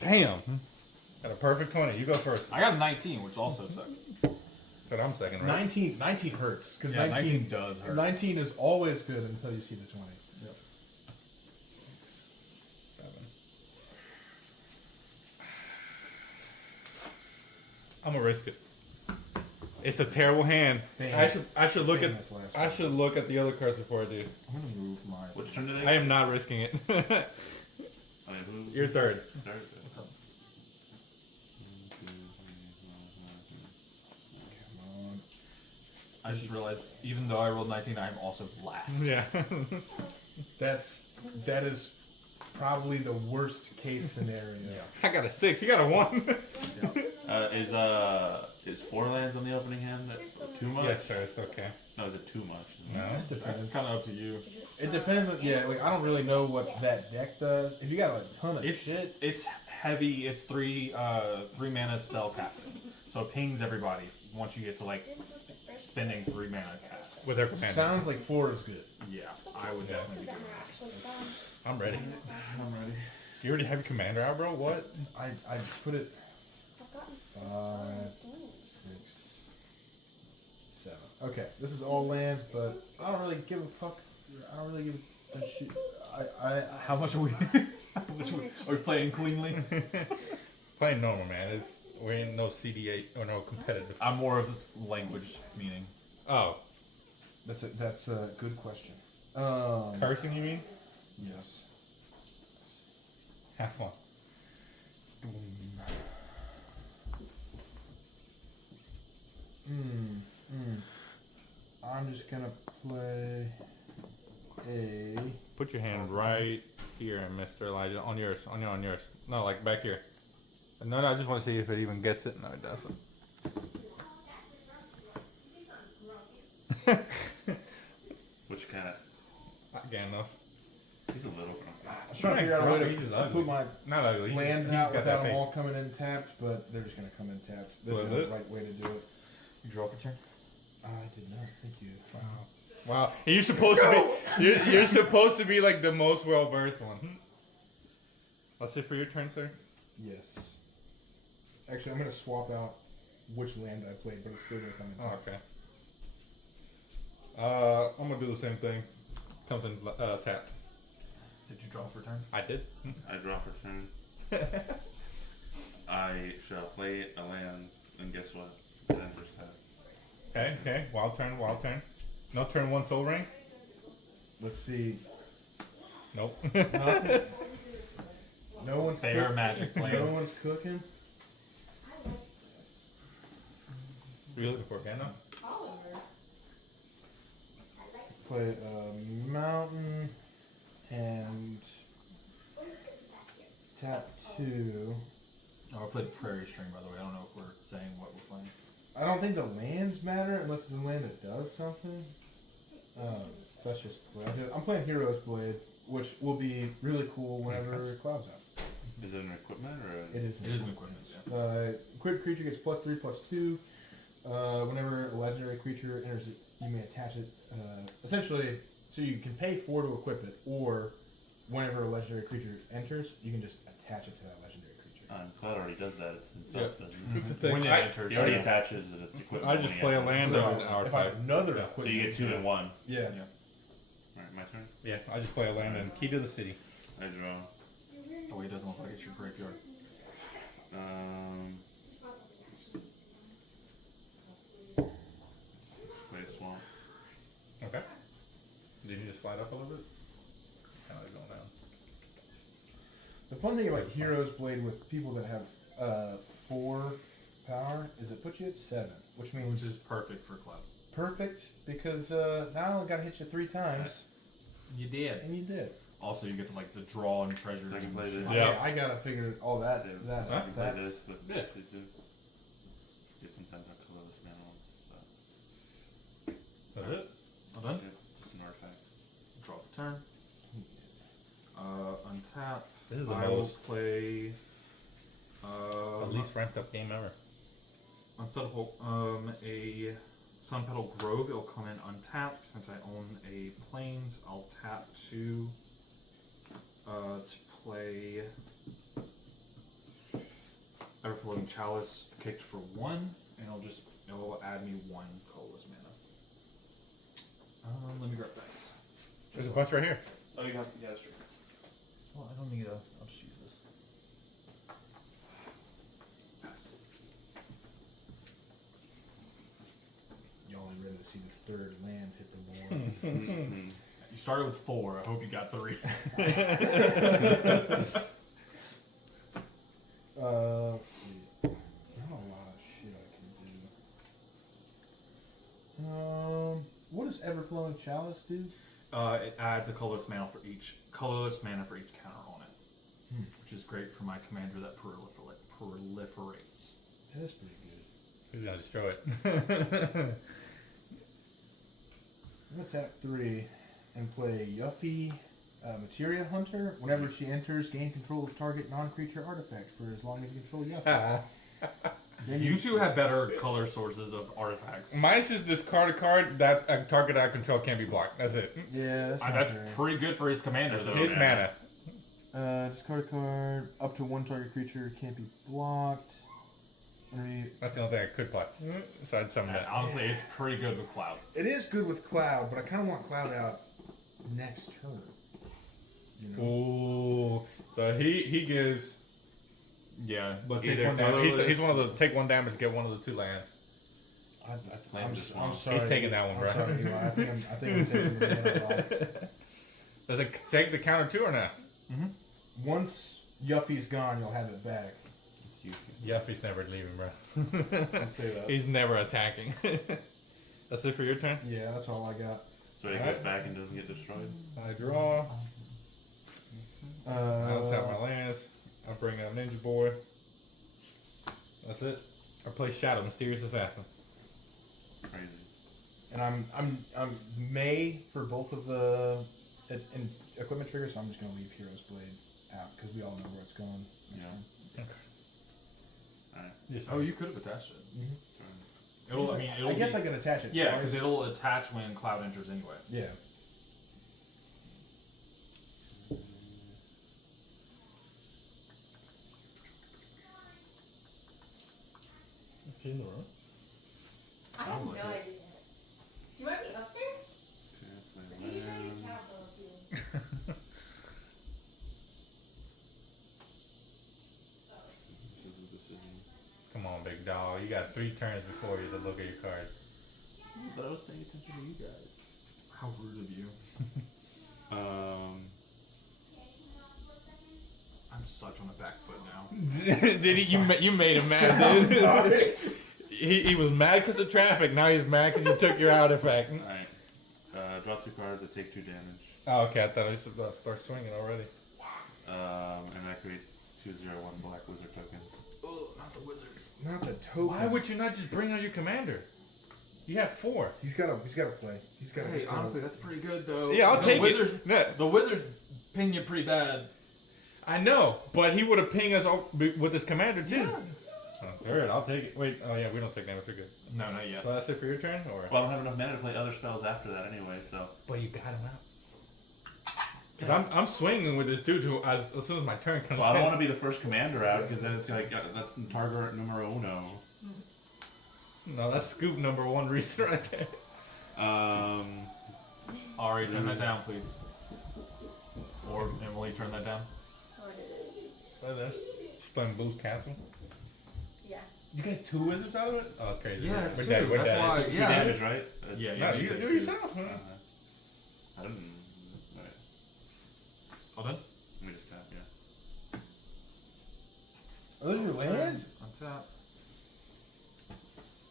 Damn. Got a perfect 20. You go first. I got a 19, which also sucks. But I'm second, right? 19 hurts. Because yeah, 19 does hurt. 19 is always good until you see the 20. Yep. 7. I'm gonna risk it. It's a terrible hand. I should look at the other cards before I do. I'm gonna move my. Which turn do they? I am not risking it. You're third. Third. I just realized, even though I rolled 19, I'm also last. Yeah. That is probably the worst case scenario. I got a 6. You got a 1. Is 4 lands on the opening hand too much? Yes, sir. It's okay. No, is it too much? No, It depends. That's kind of up to you. It depends on, like, I don't really know what that deck does. If you got a ton of shit. It's heavy. It's 3 mana spell casting. So it pings everybody once you get to, like, spending 3 mana casts. with her commander. Sounds like 4 is good. Yeah, I would definitely do I'm ready. I'm ready. You already have your commander out, bro? What? I put it 5, 6, 7. Okay, this is all lands, but I don't really give a fuck. I don't really give a shit. How much are we? Are we playing cleanly? Playing normal, man. We're in no CD8 or no competitive. I'm more of this language meaning. Oh. That's a good question. Cursing, you mean? Yes. Have fun. I'm just gonna play a. Put your hand right here, Mr. Elijah. On yours. On yours. No, like back here. No, I just want to see if it even gets it. No, it doesn't. Which cat? Not getting enough. He's a little grumpy. I was trying to figure out a way He's just to ugly. put my Not ugly. lands He's out got without that them face. all coming in tapped, but they're just gonna come in tapped. This Was is the it? right way to do it. You draw for turn. I did not. Thank you. Wow. You're supposed to be. You're supposed to be like the most well versed one. Let's say for your turn, sir. Yes. Actually, I'm gonna swap out which land I played, but it's still gonna come in Oh, tapped. okay. I'm gonna do the same thing. Comes in tapped. Did you draw for turn? I did. I draw for turn. I shall play a land, and guess what? It enters tap. Okay. Wild turn. No turn 1 soul ring. Let's see. Nope. Nothing. No one's Fair cook- magic No plan. one's cooking. What are you looking for, Gano? Play a mountain and tap 2. Oh, I played Prairie String, by the way. I don't know if we're saying what we're playing. I don't think the lands matter unless it's a land that does something. That's just what I do. I'm playing Hero's Blade, which will be really cool whenever Cloud's out. Is it an equipment or? It is. It is an equipment, yeah. Equipped creature gets +3/+2. Whenever a legendary creature enters it, you may attach it. Essentially, so you can pay 4 to equip it, or whenever a legendary creature enters, you can just attach it to that legendary creature. Cloud already does that. It's himself, doesn't he? It's a thing. When it enters, He already yeah. attaches it to equipment. I just when he play a enters. land So of our if I type. have another Yeah. equipment, So you get 2 in 1. Yeah. Yeah. Alright, my turn. Yeah, I just play a land and key to the city. I draw. The way it doesn't look like it's your graveyard. Play a swamp. Okay. Did you just slide up a little bit? Kind of going down. The fun thing about Hero's Blade with people that have 4 power is it puts you at 7, which means Which is perfect for Cloud. perfect because now I gotta hit you 3 times, You did. and you did. Also, you get to like the draw and treasure. I can and play shit. this. Yeah. I gotta figure all that. Yeah. That Huh? I can play that's this with Yeah. actually too. Get sometimes I color this man on. That's it? Well done. Yeah, just an artifact. Draw the turn. Untap. This is the I will most- play. The least ranked up game ever. Unsettable. A Sun Petal Grove. It'll come in untapped. Since I own a plains, I'll tap to play Chalice kicked for 1, and it'll add me 1 colorless mana. Let me grab dice. There's a bunch right here. Oh, you have to. Yeah, that's true. Well, I don't need a. I'll just use this. Pass. Y'all ain't ready to see this third land hit the board. You started with 4. I hope you got 3. Let's see. Not a lot of shit I can do. What does Everflowing Chalice do? It adds a colorless mana for each counter on it, which is great for my commander that proliferates. That is pretty good. Who's gonna destroy it? I'm gonna tap 3 and play Yuffie, Materia Hunter. Whenever she enters, gain control of target non-creature artifact for as long as you control Yuffie. Then You two have better color sources of artifacts. Mine's just discard a card that a target I control can't be blocked. That's it. Yeah, that's not That's fair. pretty good for his commander, though. His mana. Discard a card. Up to 1 target creature can't be blocked. That's the only thing I could play. So I'd summon And that. honestly, it's pretty good with Cloud. It is good with Cloud, but I kind of want Cloud out next turn. You know? Ooh. So he gives. Yeah, But Either take one damage. colorless- He's one of the take 1 damage, get one of the 2 lands. I'm just sorry. taking that one, bro. I'm sorry, Eli. I think I'm taking the mana block. Does it take the counter 2 or not? Once Yuffie's gone, you'll have it back. Yuffie's never leaving, bro. I'll say that. He's never attacking. That's it for your turn? Yeah, that's all I got. So he goes back and doesn't get destroyed. I draw. I'll tap my Uh, lands. I'll bring up Ninja Boy. That's it. I play Shadow, Mysterious Assassin. Crazy. and I'm May for both of the in equipment triggers, so I'm just gonna leave Hero's Blade out because we all know where it's going. Yeah. Alright. Just Oh, you could have attached it. Mm-hmm. It'll. I mean, it'll. I guess be, I can attach it. Yeah, twice. because it'll attach when Cloud enters anyway. Yeah. She's in the room. I have no Probably. idea. She might be upstairs? Okay, You try to land. get careful too. This is a decision. Come on, big dog. You got 3 turns before you to look at your cards. But I was paying attention to you guys. How rude of you. I'm such on the back foot now. Did he? You made him mad, dude. Sorry. He was mad because of traffic. Now he's mad because you took your artifact. Alright. Drop 2 cards that take 2 damage. Oh, okay. I thought I was about to start swinging already. And activate 2/0/1 black wizard tokens. Oh, not the wizards. Not the token. Why would you not just bring out your commander? You have 4. He's got to play. He's got to. Hey, honestly, that's pretty good though. Yeah, I'll the take wizards, it. No, The wizards ping you pretty bad. I know, but he would have pinged us all with his commander too. Oh, alright, I'll take it. Wait, oh yeah, we don't take damage. We're good. No, not yet. So that's it for your turn, or? Well, I don't have enough mana to play other spells after that anyway, so. But you got him out. Cause I'm swinging with this dude who as soon as my turn comes. Well, I don't in- want to be the first commander out because then it's like that's target numero uno. No, that's scoop number 1 reason right there. Ari, turn that down, please. Or Emily, turn that down. Right there. She's playing Blues Castle. Yeah. You get 2 wizards out of it? Oh, that's crazy. Yeah, it's We're 2. dead. We're That's dead. why. 2 Yeah. damage, right? Yeah, No, you you take do 2. yourself. Huh? I didn't. Wait, All done? let me just tap. Yeah. Are those your lands? Untap.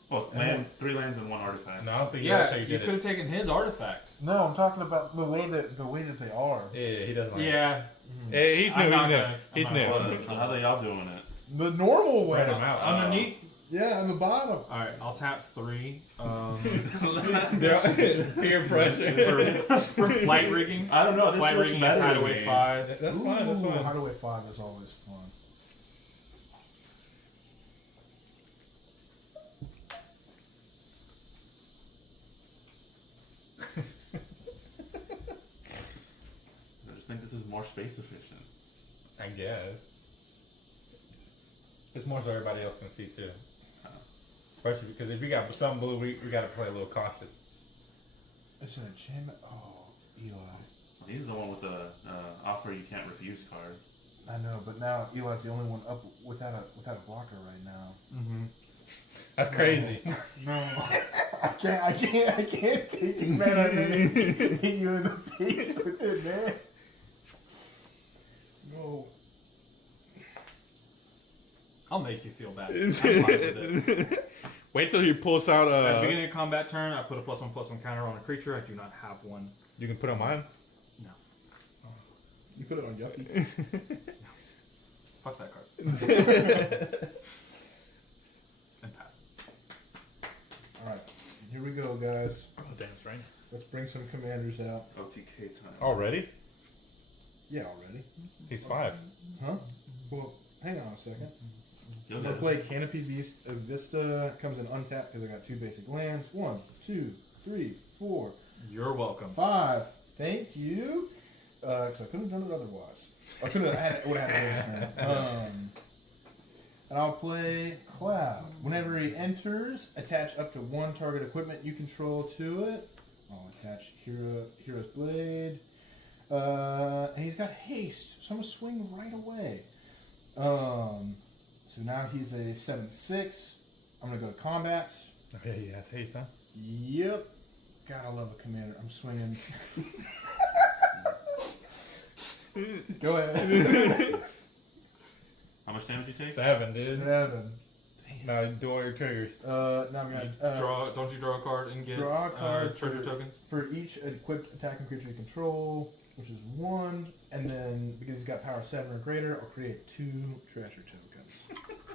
Well, land 3 lands and 1 artifact. No, I don't think you Yeah, say you you did could it. have taken his artifact. No, I'm talking about the way that they are. Yeah, he doesn't like it. Yeah. Yeah, he's new. I'm not He's new. gonna- He's I'm new. not Well, how are y'all doing it? The normal way. Spread him out. Underneath. Yeah, on the bottom. Alright, I'll tap 3. Peer pressure. For flight rigging. I don't know. This Flight looks rigging is better to hideaway me. 5. That's fine. That's Ooh, fine. Hideaway 5 is always fun. I just think this is more space efficient. I guess. It's more so everybody else can see too. Especially because if you got some blue, we got to play a little cautious. It's an enchantment. Oh, Eli. He's the one with the offer you can't refuse card. I know, but now Eli's the only one up without a blocker right now. Mm-hmm. That's crazy. No, I can't take it, man. I hit you in the face with it, man. No. I'll make you feel bad. I'm fine with it. Wait till he pulls out At the beginning of combat turn, I put a +1/+1 counter on a creature. I do not have one. You can put on mine. No. You put it on Yuffie. Fuck that card. And pass. Alright, here we go, guys. Oh damn, it's right. Let's bring some commanders out. OTK time. Already? Yeah, already. He's 5. Huh? Well, hang on a second. You'll I'm get gonna it. play Canopy Vista. Comes in untapped because I got 2 basic lands. 1, 2, 3, 4, You're welcome. 5. Thank you. Because I couldn't have done it otherwise. I could have. Would have had a turn. And I'll play Cloud. Whenever he enters, attach up to 1 target equipment you control to it. I'll attach Hero's Blade. And he's got haste, so I'm gonna swing right away. So now he's a 7/6. I'm gonna go to combat. Oh, yeah, he has haste, huh? Yep. Gotta love a commander. I'm swinging. Go ahead. How much damage you take? 7, dude. 7. Now do all your triggers. Now I'm gonna Don't you draw a card and get draw a card treasure tokens? for each equipped attacking creature you control, which is 1, and then because he's got power 7 or greater, I'll create 2 treasure tokens.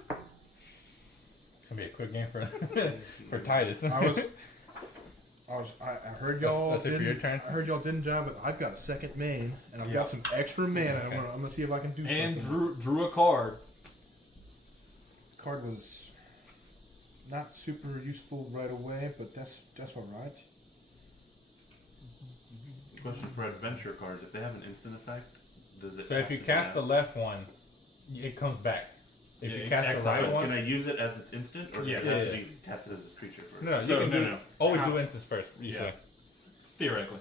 It's gonna be a quick game for for Tidus. I heard y'all. That's it for didn't- your turn? I heard y'all didn't job it. I've got a second main, and I've got some extra mana. Okay. I'm gonna see if I can do And something. drew a card. Card was not super useful right away, but that's all right. Question for adventure cards: if they have an instant effect, does it? So if have you to cast be the left one, it comes back. If Yeah, you cast the exile right it. one, Can I use it as its instant, or does Yeah. it have to Yeah. be tested as its creature first? no, So, you can no. always How- do instance first. Usually. Yeah. Theoretically.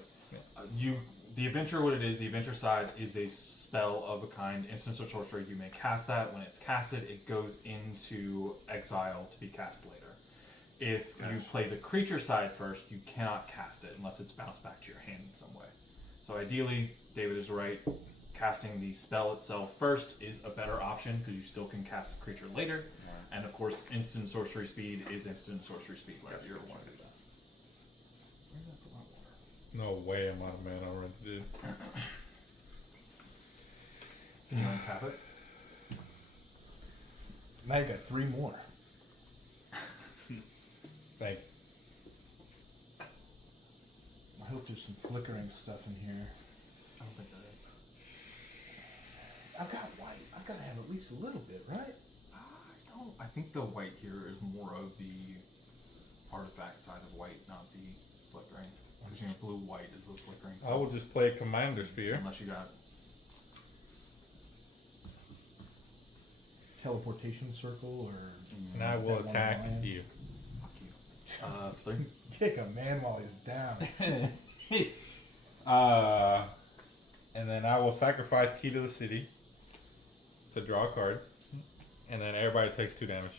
The adventure, what it is, the adventure side is a spell of a kind, instance or sorcery. You may cast that. When it's casted, it goes into exile to be cast later. If you Gotcha. play the creature side first, you cannot cast it unless it's bounced back to your hand in some way. So ideally, David is right. Casting the spell itself first is a better option because you still can cast a creature later. And of course, instant sorcery speed is instant sorcery speed, whether you want to do that. No way I'm out of mana already, dude. Can you untap it? Now you got 3 more. Thank you. I hope there's some flickering stuff in here. I don't think there is. I've got white. I've got to have at least a little bit, right? I think the white here is more of the artifact side of white, not the flickering. Because you know, blue-white is the flickering side. I will just play Commander Spear. Unless you got Teleportation circle or And I will that one attack line. you. fuck you. 3. Kick a man while he's down. And then I will sacrifice Key to the City to draw a card. And then everybody takes 2 damage.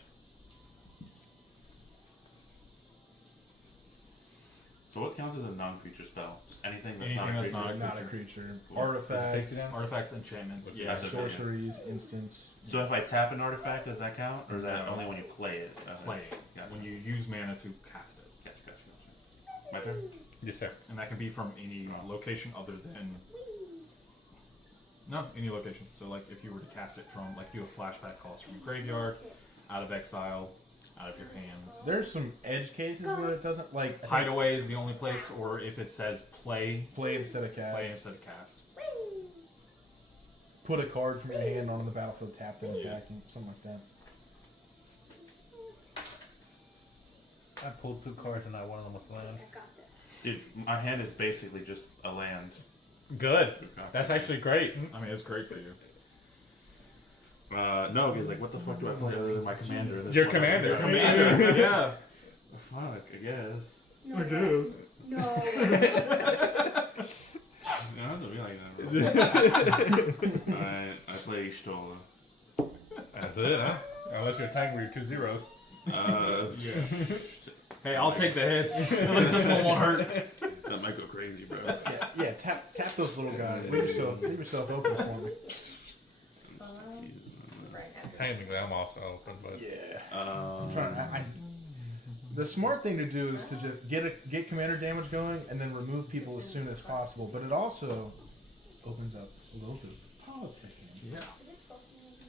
So what counts as a non-creature spell? Just anything that's Anything not a that's creature. not a Not a creature. creature. Cool. Artifacts, Take 2 damage? Artifacts, enchantments. Which- Yeah. That's a bit. sorceries, instants. So if I tap an artifact, does that count, or is that No. only when you play it? Play it. Gotcha. When you use mana to cast it. Gotcha. My turn. Yes, sir. And that can be from any location other than... No, any location. So like if you were to cast it from, like do a flashback calls from graveyard, out of exile, out of your hands. There's some edge cases where it doesn't like I think Hideaway is the only place, or if it says play, play instead of cast. play instead of cast. Put a card from your hand on the battlefield, tap them, attacking, something like that. I pulled 2 cards and not one of them was land. I got this. Dude, my hand is basically just a land. Good. That's actually great. I mean, it's great for you. No, because like, what the fuck do I play other than my commander? This Your one? commander. Commander. Yeah. Fuck, I guess. No. I guess. No. No, it doesn't be like that. Alright, I play Yshtola. That's it, huh? Unless you're tank with your 2 zeros. Yeah. Hey, I'll take the hits. At least this one won't hurt. That might go crazy, bro. Yeah, tap those little guys. Leave yourself open for me. Technically, I'm also open, but Yeah. I'm trying. The smart thing to do is to just get commander damage going and then remove people as soon as possible. But it also opens up a little bit of politicking. Yeah.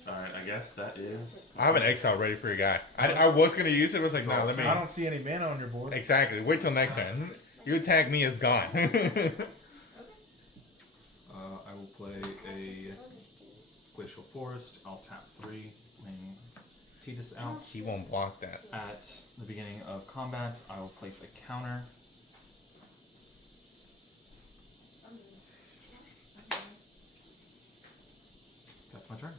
Alright, I guess that is. I have an exile ready for your guy. I was gonna use it, but I was like, no, let me. I don't see any mana on your board. Exactly. Wait till next turn. You attack me, it's gone. I will play a Glacial Forest. I'll tap 3, bring Tidus out. He won't block that. At the beginning of combat, I will place a counter. That's my turn.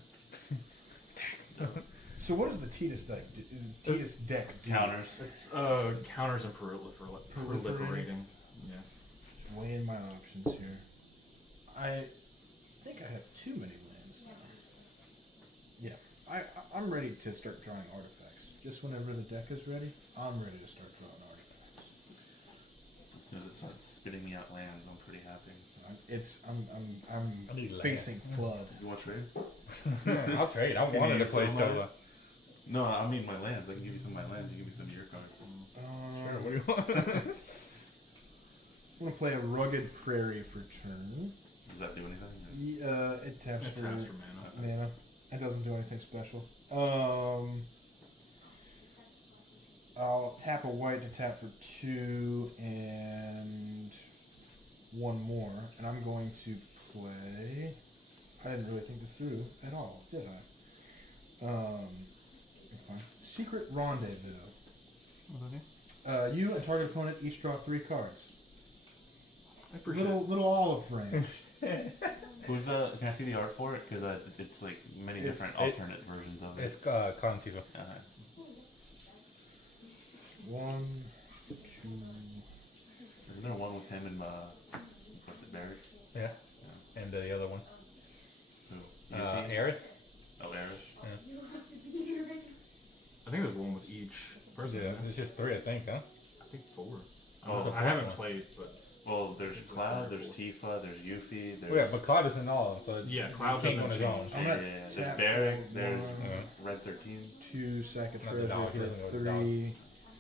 So what does the Tidus deck do? Counters. It's counters and proliferating. Yeah. Just weighing my options here. I think I have too many lands now. Yeah, I'm ready to start drawing artifacts. Just whenever the deck is ready, I'm ready to start drawing artifacts. As soon as it starts spitting me out lands, I'm pretty happy. I'm I need land. facing flood. You want to trade? I'll trade. I Give wanted me to play some Yshtola. No, I mean my lands. I can give you some of my lands. You give me some of your cards. Sure, what do you want? I'm gonna play a rugged prairie for turn. Does that do anything? It taps It for taps for mana. mana. It doesn't do anything special. I'll tap a white to tap for 2 and 1 more, and I'm going to play. I didn't really think this through at all, did I? It's fine. Secret Rendezvous. You and target opponent each draw 3 cards. I appreciate Little olive branch. Who's the? Can I see the art for it? Because it's like many different alternate versions of it. It's Contigo. 1, 2. Isn't there one with him and what's it, Barrett? Yeah. And the other one. Who? Herald? Oh, Erish. I think there's one with each person. Yeah, it's just 3, I think, huh? I think 4. Oh, I haven't played, but Well, there's Cloud, there's Tifa, there's Yuffie, there's Well, yeah, but Cloud is in all, so yeah, Cloud King doesn't on his own. change. I'm yeah, gonna there's tap Barrack, for there's one. Red 13. 2 sack of Not the treasure, dollar, hit it's the 3. dollar. I'm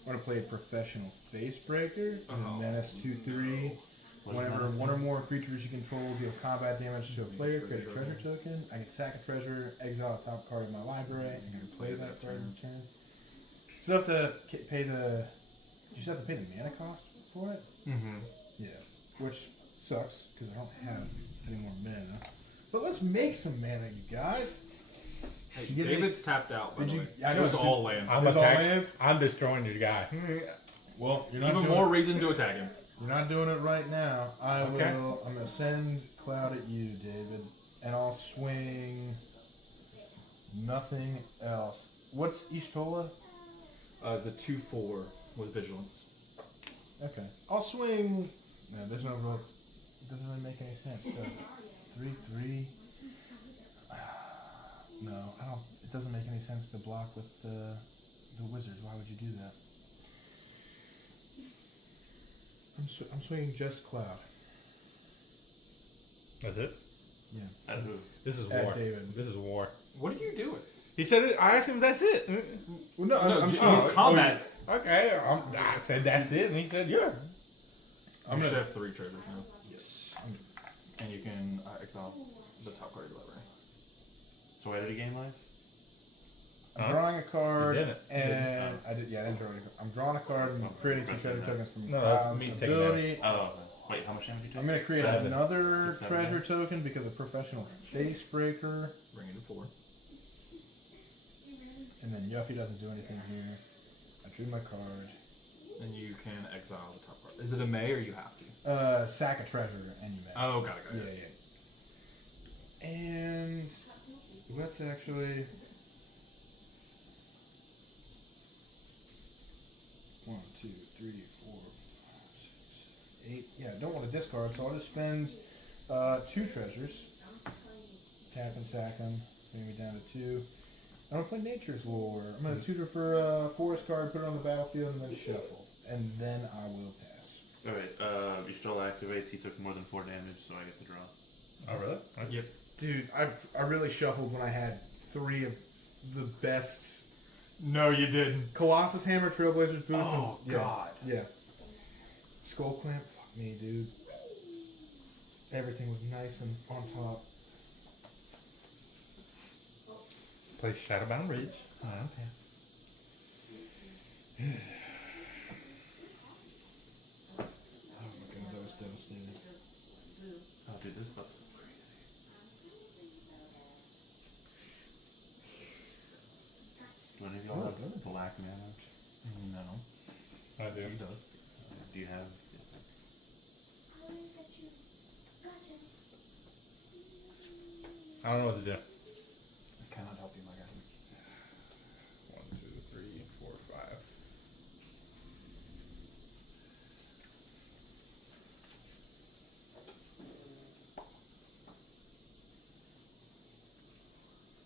gonna play a professional face breaker. Oh. Menace 2/3. Whenever one or more creatures you control deal combat damage to a player, create a treasure token. I can sack a treasure, exile a top card of my library, and then play that card in turn. So you have to pay the. You just have to pay the mana cost for it. Mm-hmm. Yeah, which sucks because I don't have any more mana. But let's make some mana, you guys. Hey, Did you get David's tapped out, by Did the you- way. I It know, was did- all lands. I'm It's all attacking. lands? I'm destroying your guy. Well, you're not Even doing more reason to attack him. You're not doing it right now. Okay. I'm gonna send Cloud at you, David, and I'll swing nothing else. What's Yshtola? It's a 2/4 with vigilance. Okay. I'll swing. No, there's no real. It doesn't really make any sense. Does it? 3/3. No, I don't. It doesn't make any sense to block with the wizards. Why would you do that? I'm swinging just Cloud. That's it? Yeah. At who? This is At war. David. This is war. What are you doing? He said it. I asked him, that's it. Well, no, No, I'm just swinging use combats. Okay. I said, that's it. And he said, yeah. I'm You should gonna. have 3 treasures now. Yes. And you can exile the top card of your library. So why did he gain life? I'm Huh? drawing a card, You didn't. and I did. Yeah, I didn't draw any. I'm drawing a card and creating 2 treasure tokens from No, that's Cloud's me taking ability. Oh, wait, how much damage did you take? I'm gonna create 7. another 7, treasure token because of professional face breaker, Bring it to 4. and then Yuffie doesn't do anything here. I drew my card. And you can exile the top card. Is it a May or you have to? Sack a treasure and you may. Oh, got it. Yeah, yeah. And Let's actually. 1, 2, 3, 4, 5, 6, 7, 8. Yeah, I don't want to discard, so I'll just spend 2 treasures. Tap and sack them. Bring me down to 2. I'm gonna play Nature's Lore. I'm gonna tutor for a forest card, put it on the battlefield, and then shuffle. And then I will pass. Alright, Yshtola activates, he took more than 4 damage, so I get the draw. Oh, really? Yep. Dude, I really shuffled when I had 3 of the best. No, you didn't. Colossus Hammer, Trailblazers, Boots. Oh, and, God. Yeah. Skull Clamp, fuck me, dude. Everything was nice and on top. Play Shadowbound Ridge. Oh, okay. Oh my god, that was devastating. Oh, dude, this button is crazy. Do any of y'all have black mana? No. I do. He does. Do you have? I don't know what to do. I cannot help you, my guy. 1, 2, 3, 4, 5.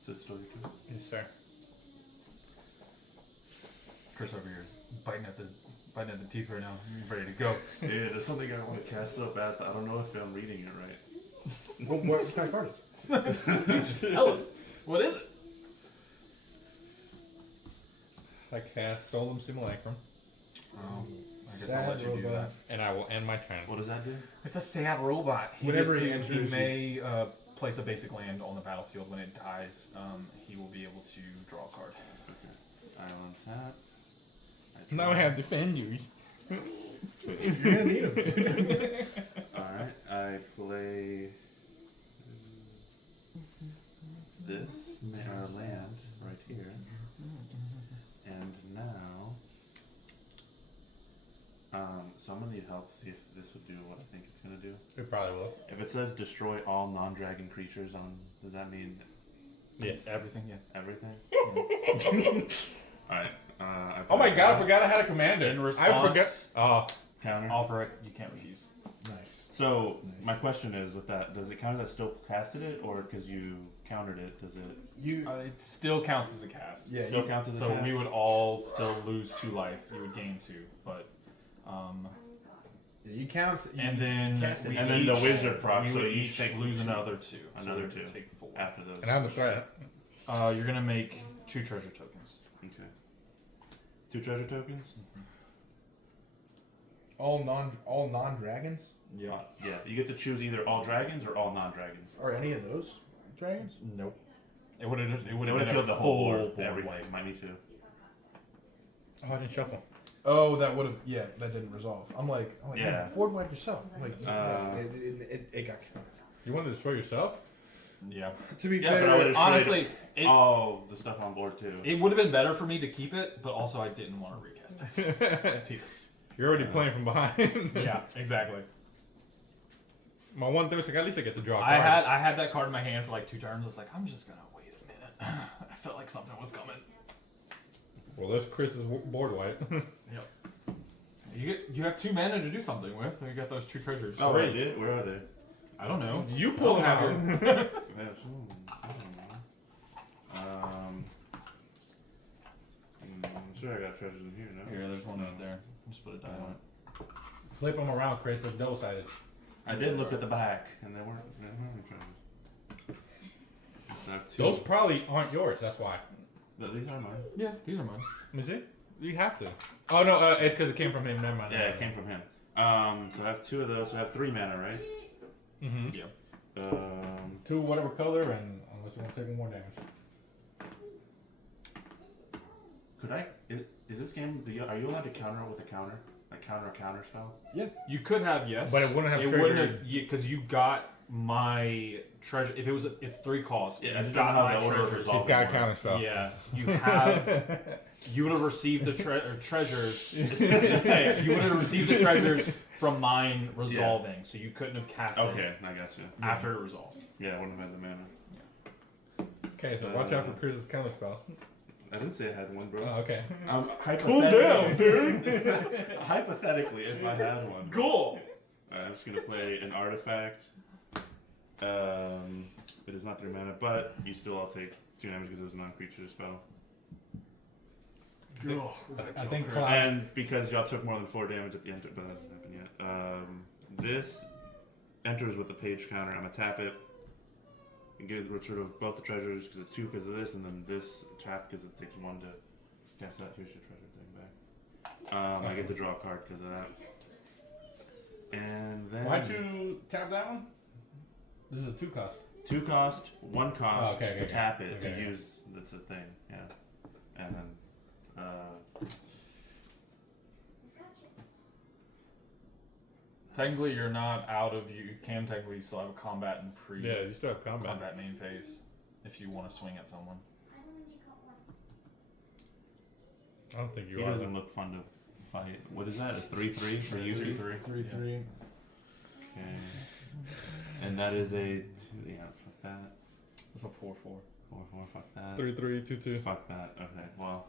Is it still your turn? Yes, sir. Chris over here is biting at the teeth right now. He's ready to go. Dude, there's something I want to cast so bad that I don't know if I'm reading it right. What kind of card is it? Just tell us. What is it? I cast Solemn Simulacrum, I guess Sad I'll let you do robot. that. and I will end my turn. What does that do? It's a sad robot. Whenever he gets to- enters, he may place a basic land on the battlefield. When it dies, he will be able to draw a card. Okay. I on tap. Now I have defenders. You're gonna need them. Alright, I play this land right here. And now, so I'm gonna need help to see if this would do what I think it's gonna do. It probably will. If it says destroy all non-dragon creatures on, does that mean Yes. Everything, yeah. everything? Alright, I Oh my play god, I that. forgot I had a commander. In I response- forgot. Oh, Counter. Offer it, you can't refuse. Nice. So Nice. my question is, with that, does it count as I still casted it, or because you countered it, does it You. It still counts as a cast. Yeah. still You, count as a So cast? we would all still lose 2 life. You would gain 2, but you count. You and then cast it. we And then the each- wizard proc, we so would you each take lose 2. another 2. Another so we 2. Take 4. after those. and I have the threat. You're gonna make 2 treasure tokens. Okay. 2 treasure tokens? all non dragons. Yeah. You get to choose either all dragons or all non-dragons. Are any of those dragons? Nope. It would have just. It would It have would been have a killed the whole full board. board Everything. wipe. Might need to. Oh, I didn't shuffle. Oh, that would have. Yeah, that didn't resolve. I'm like, Yeah. board wipe yourself. I'm like, it got counted. You want to destroy yourself? Yeah. To be Yeah, but I fair, would've- Honestly, it, all the stuff on board too. it would have been better for me to keep it, but also I didn't want to recast it. Tidus. You're already playing from behind. Yeah, exactly. My one thirst, like, at least I get to draw a card. I had that card in my hand for like 2 turns. I was like, I'm just gonna wait a minute. I felt like something was coming. Well, there's Chris's board wipe. Yep. You have 2 mana to do something with. You got those 2 treasures. Oh, I did. Where are they? I don't know. You pull them out. I don't know. I'm sure I got treasures in here. No. Here, there's one right there. Just put a die on it. Flip them around, Chris. They're double-sided. I did look at the back, and there weren't any treasures. I have 2. Those probably aren't yours. That's why. These are mine. Yeah, these are mine. Is it? You have to. Oh no, it's because it came from him. Never mind. Yeah, it came from him. So I have 2 of those. So I have 3 mana, right? Mm-hmm. Yeah. 2 whatever color, and unless you want to take 1 more damage. Could I? Is this game? Are you allowed to counter it with a counter? Like counter a counter spell? You could have, yes. But it wouldn't have It triggered. wouldn't have, because you got my treasure. If it was, it's 3 costs. Yeah, you I just got don't know my how the order of treasures. resolve She's got a works. counter spell. Yeah, you have. You would have received the treasures. Hey, you would have received the treasures from mine resolving, so you couldn't have cast it Okay, I got you. after it resolved. Yeah, I wouldn't have had the mana. Okay, so watch out for Chris's counterspell. I didn't say I had one, bro. Oh, okay. Hypothetically, dude. Hypothetically, if I had one. Cool. Alright, I'm just gonna play an artifact. It is not 3 mana, but you still all take 2 damage because it was a non-creature spell. I think And because y'all took more than 4 damage at the end, but that hasn't happened yet. This enters with the page counter. I'm gonna tap it and get rid of both the treasures because it's 2 because of this, and then this tap because it takes 1 to cast that. Here's your treasure thing back. I get to draw a card because of that. And then Why'd you tap that one? This is a 2 cost. 2 cost, 1 cost okay, to tap it okay, to use. That's a thing, yeah. And then Technically, you're not out of. You can technically still have a combat and pre. Yeah, you still have combat. Combat main phase, if you want to swing at someone. I've only been caught once. I don't think you he are. doesn't look fun to fight. What is that? A 3/3 for you? 3/3. 3/3. Okay. And that is a 2. Yeah, fuck that. It's a 4/4. 4/4. Fuck that. 3/3, 2/2. Fuck that. Okay. Well,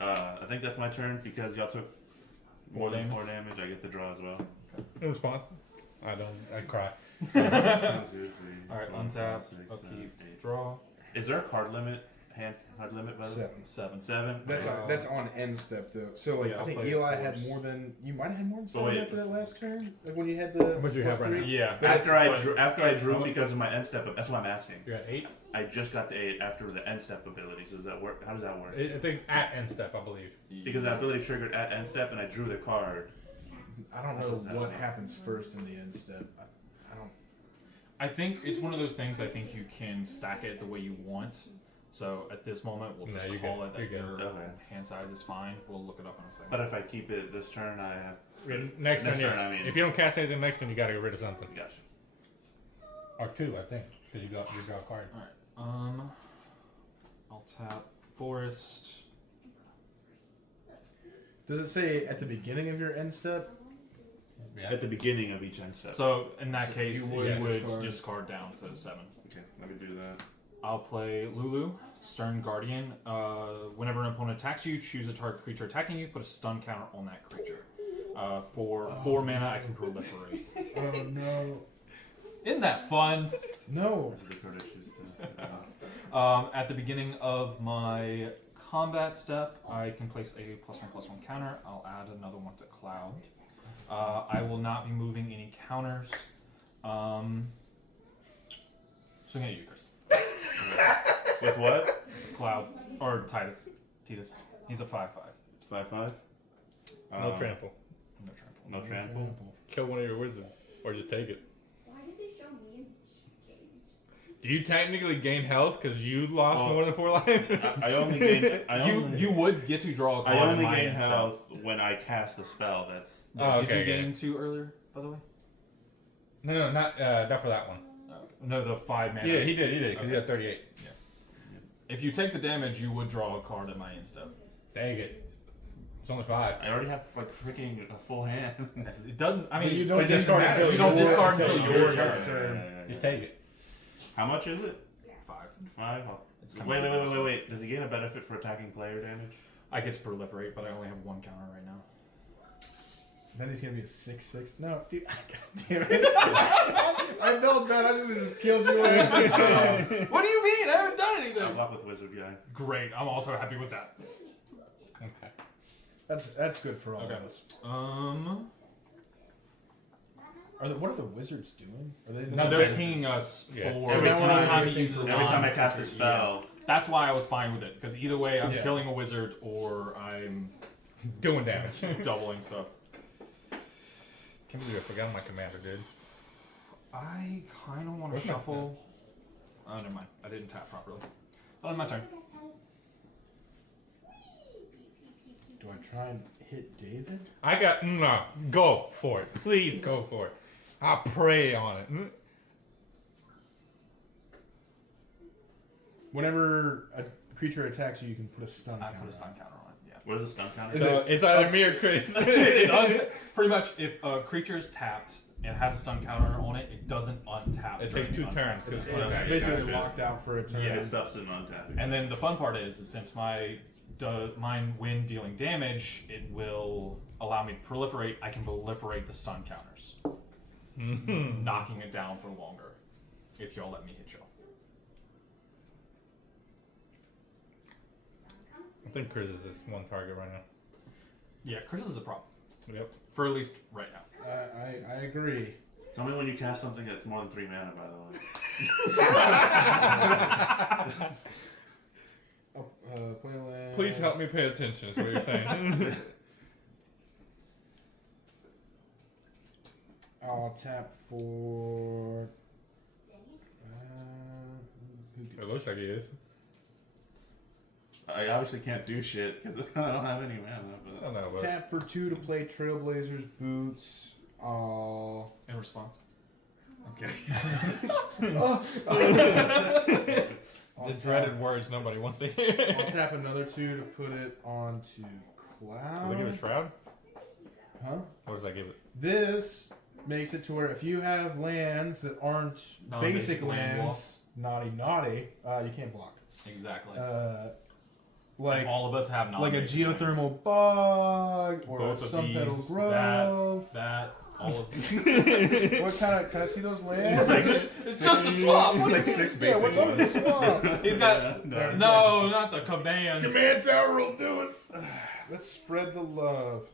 I think that's my turn because y'all took more than 4 damage. I get the draw as well. In response, I cry. 1, 2, 3. Alright, 4, 5, untap, 6, upkeep, 7, 8. draw. Is there a card limit? Hand card limit by the way? 7. 7. That's on end step though. So like Yeah, I I'll think play Eli it had first. more than you might have had more than So 7 wait. after that last turn. Like when you had the. What you have right now? Yeah. After I drew But- because of my end step. That's what I'm asking. You're at 8. I just got the 8 after the end step ability. So does that work? How does that work? I think it's at end step, I believe. Because that ability triggered at end step, and I drew the card. I don't know what happens first in the end step. I don't. I think it's one of those things. I think you can stack it the way you want. So at this moment, we'll No, just you're call good. it that You're good. your Okay. hand size is fine. We'll look it up in a second. But if I keep it this turn, I have. Next turn, turn, yeah. I mean. If you don't cast anything next turn, you gotta get rid of something. Gotcha. Or 2, I think. Because you draw a card. Alright. I'll tap Forest. Does it say at the beginning of your end step? Yeah. At the beginning of each end step. So in that So case, you you would would discard. discard down to 7. Okay, let me do that. I'll play Lulu, Stern Guardian. Whenever an opponent attacks you, choose a target creature attacking you, put a stun counter on that creature. For 4 mana, I can proliferate. Oh no. Isn't that fun? No. Those are the card issues too. At the beginning of my combat step, I can place a +1/+1 counter. I'll add another one to Cloud. I will not be moving any counters. Swing at you, Chris. With what? Cloud or Tidus. He's a 5/5. 5/5. No trample. No trample. No trample. Kill one of your wizards. Or just take it. Why did they show me in Cage? Do you technically gain health because you lost Well, more than 4 lives? I only gain. You would get to draw a card. I only in my gain end health when I cast a spell. That's. Oh, Did okay, you okay. gain 2 earlier, by the way? No, not for that one. No, the 5 mana. Yeah, he did, because he Okay. had 38. If you take the damage, you would draw a card at my end step. Dang it. It's only 5. I already have like freaking a full hand. It doesn't. I mean, But you but don't it doesn't discard matter. until you don't your- discard until until your your next turn. turn. Just take it. How much is it? 5. 5. It's Wait, coming wait, out. wait, wait, wait. Does he gain a benefit for attacking player damage? I get to proliferate, but I only have 1 counter right now. Then he's gonna be a 6/6. No, dude. God damn it. I felt bad. I should have just killed you. What do you mean? I haven't done I anything. block with wizard guy. Great. I'm also happy with that. Okay. That's good for all Okay. of us. What are the wizards doing? Are they? No, they're pinging us Yeah. for Every every time time you he uses a Every time I cast a non-creature. spell, That's why I was fine with it, because either way, I'm Yeah. killing a wizard or I'm Doing damage. doubling stuff. Can't believe I forgot my commander, dude. I kind of want to Where's my- shuffle. Oh, never mind. I didn't tap properly. Oh, my turn. Do I try and hit David? I got no. Go for it, please go for it. I pray on it. Whenever a creature attacks you, you can put a stun I counter. put a on stun it. counter on it. what is a stun counter? So it's either me or Chris. Yeah. Pretty much, if a creature is tapped, it has a stun counter on it. It doesn't untap. It during takes 2 the turns. untap. It's Okay, basically gotcha. locked out for a turn. Yeah. It stuff's in untapped. And then the fun part is since mine when dealing damage, it will allow me to proliferate. I can proliferate the stun counters, knocking it down for longer. If y'all let me hit y'all. I think Chris is this one target right now. Yeah, Chris is a problem. Yep. For at least right now. I agree. Tell me when you cast something that's more than 3 mana, by the way. Play land. Please help me pay attention. Is what you're saying. I'll tap for. It looks like he is. I obviously can't do shit because I don't have any mana. I But don't know, but Tap for 2 to play Trailblazers Boots. I'll. In response. okay. the dreaded words nobody wants to hear. I'll tap another 2 to put it onto Cloud. Does that give it Shroud? Huh? What does that give it? This makes it to where if you have lands that aren't Non-basic basic land lands, naughty, you can't block. Exactly. Like all of us have a non-basic lands. geothermal bug or Both a of sun these, petal grove. that, all of What kind of? Can I see those lands? It's just a swap. It's like 6 Yeah, basic what's up with the ones. swamp? He's got No. no, not the command. Command tower will do it. Let's spread the love.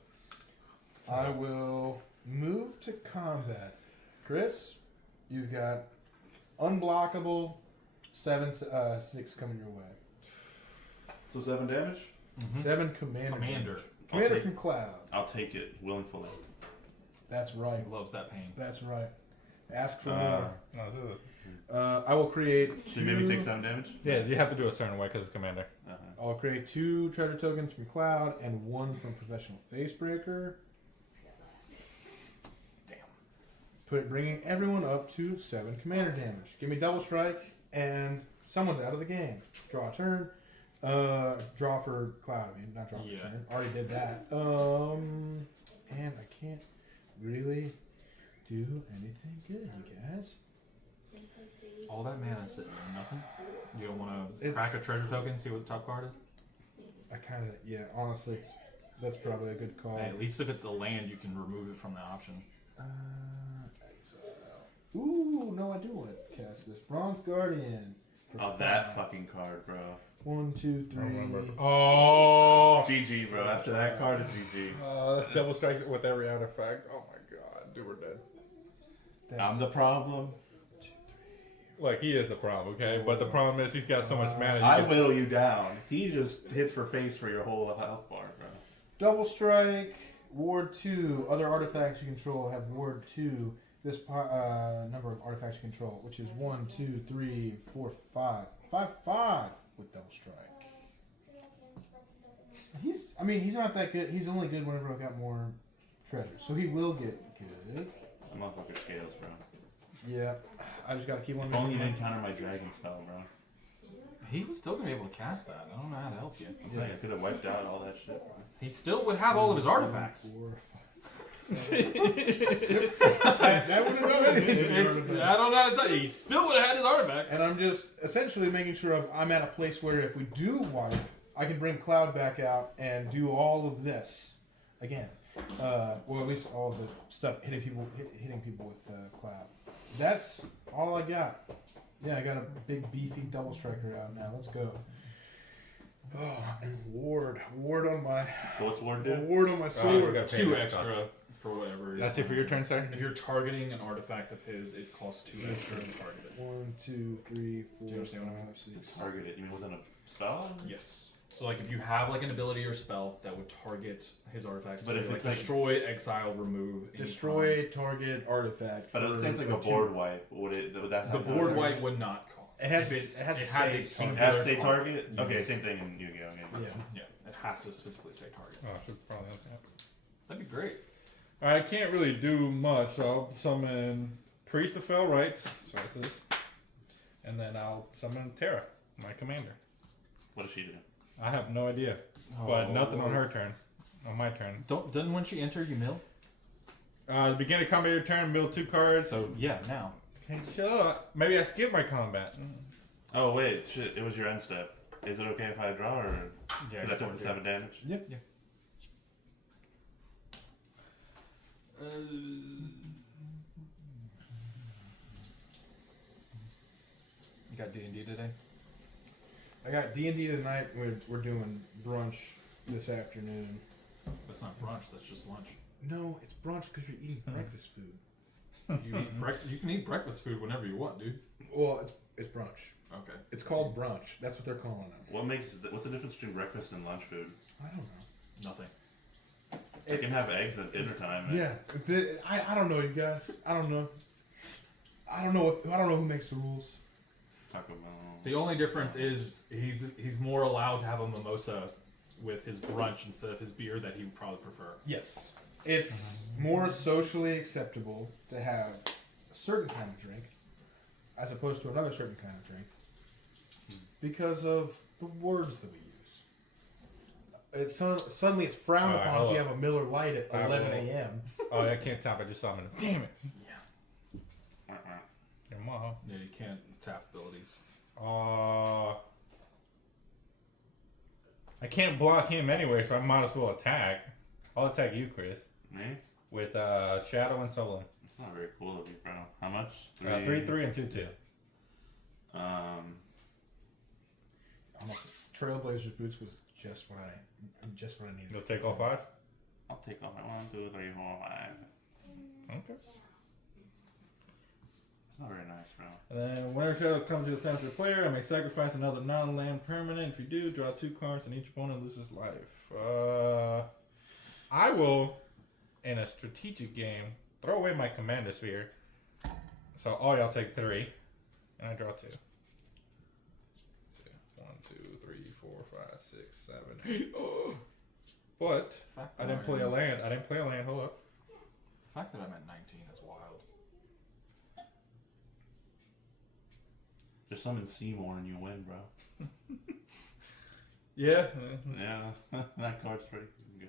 I will move to combat. Chris, you've got unblockable 6 coming your way. So 7 damage? 7 commander. Commander. damage. Commander take- from Cloud. I'll take it willingly. That's right. Loves that pain. That's right. Ask for Uh, more. No, do it. I will create So 2. you maybe take 7 damage? Yeah, you have to do a certain way because it's commander. I'll create 2 treasure tokens from Cloud and 1 from Professional Facebreaker. Bringing everyone up to 7 commander damage. Give me double strike, and someone's out of the game. Draw a turn. Draw for Cloud. I mean, not draw for Yeah. turn. Already did that. And I can't really do anything good, you guys. All that mana sitting there, nothing. You don't want to It's- crack a treasure token, see what the top card is. I kind of, honestly, that's probably a good call. Hey, at least if it's a land, you can remove it from the option. Exile. Ooh, no, I do want to cast this Bronze Guardian. For Oh, that 5. fucking card, bro. 1, 2, 3. Oh, GG, bro. After that card is GG. that's double strikes with every artifact. Oh my god, do or dead. I'm the problem. Like he is the problem, okay? But the problem is he's got so much mana. I will you down. He just hits for face for your whole health bar, bro. Double strike. Ward 2. Other artifacts you control have Ward 2. This number of artifacts you control, which is 1, 2, 3, 4, 5. 5 with double strike. He's not that good. He's only good whenever I've got more treasures. So he will get good. That motherfucker scales, bro. Yeah. I just gotta keep on If only you didn't counter my dragon spell, bro. He was still going to be able to cast that. I don't know how to help you. I'm saying I could have wiped out all that shit, bro. He still would have all of his artifacts. 4, 5, 7. That would have done anything. I don't know how to tell you. He still would have had his artifacts. And I'm just essentially making sure I'm at a place where if we do wipe, I can bring Cloud back out and do all of this again. Well, at least all of the stuff hitting people with Cloud. That's all I got. Yeah, I got a big beefy double striker out now. Let's go. Oh, and ward on my So what's Ward do? ward on my we sword. gotta pay 2 an extra extra for whatever. it is. That's it for your turn, sir? If you're targeting an artifact of his, it costs 2 extra to target it. 1, 2, 3, 4, Do you understand what I mean? 5, 6. Target it. You mean within a spell? Yes. So like if you have like an ability or spell that would target his artifact, But so if like it's like- destroy, exile, remove, any Destroy target artifact. But it for sounds like a 2. board wipe. Would that's kind, the board wipe would not cost. It has If to- it's- it has to a say It singular has to say target? Yes. Okay, same thing in Yu-Gi-Oh! Yeah. Yeah, it has to specifically say target. Oh, I should probably have that. That'd be great. I can't really do much, so I'll summon Priest of Fell Rights, so that's this. And then I'll summon Terra, my commander. What does she do? I have no idea. But nothing on her turn. On my turn. Doesn't when she enter you mill? The beginning of combat your turn, build 2 cards. So yeah, now. Okay, sure. Maybe I skip my combat. Oh wait, shit! It was your end step. Is it okay if I draw or? Yeah. Because I took the 7 damage. Yep. Yeah. You got D&D today? I got D&D tonight. We're doing brunch this afternoon. That's not brunch. That's just lunch. No, it's brunch because you're eating breakfast food. You can eat breakfast food whenever you want, dude. Well, it's brunch. Okay. It's called brunch. That's what they're calling it. What's the difference between breakfast and lunch food? I don't know. Nothing. You can have eggs at dinner time. Yeah, I don't know, you guys. I don't know. I don't know who makes the rules. Taco Bell. The only difference is he's more allowed to have a mimosa with his brunch instead of his beer that he would probably prefer. Yes. It's more socially acceptable to have a certain kind of drink as opposed to another certain kind of drink because of the words that we use. Suddenly it's frowned Alright, upon if hold you up. have a Miller Lite at I 11 will- a.m. Oh, I can't tap. I just saw him. Damn it. Your mom. Yeah, you can't tap abilities. I can't block him anyway, so I might as well attack. I'll attack you, Chris, Me? with Shadow and Solo. It's not very cool of you, bro. How much? 3/3 and 2/2. Almost Trailblazers boots was just what I needed. You'll take all 5. I'll take off my 1, 2, 3, 4, 5. Okay. It's not very nice, bro. And then whenever Shadow comes to the defense of the player, I may sacrifice another non-land permanent. If you do, draw 2 cards and each opponent loses life. I will, in a strategic game, throw away my Commander Sphere. So all y'all take 3, and I draw 2. 1, 2, 3, 4, 5, 6, 7, 8. Oh. But I didn't play a land. Hold up. The fact that I'm at 19 is wild. Just summon Seymour and you win, bro. Yeah. Yeah, that card's pretty good.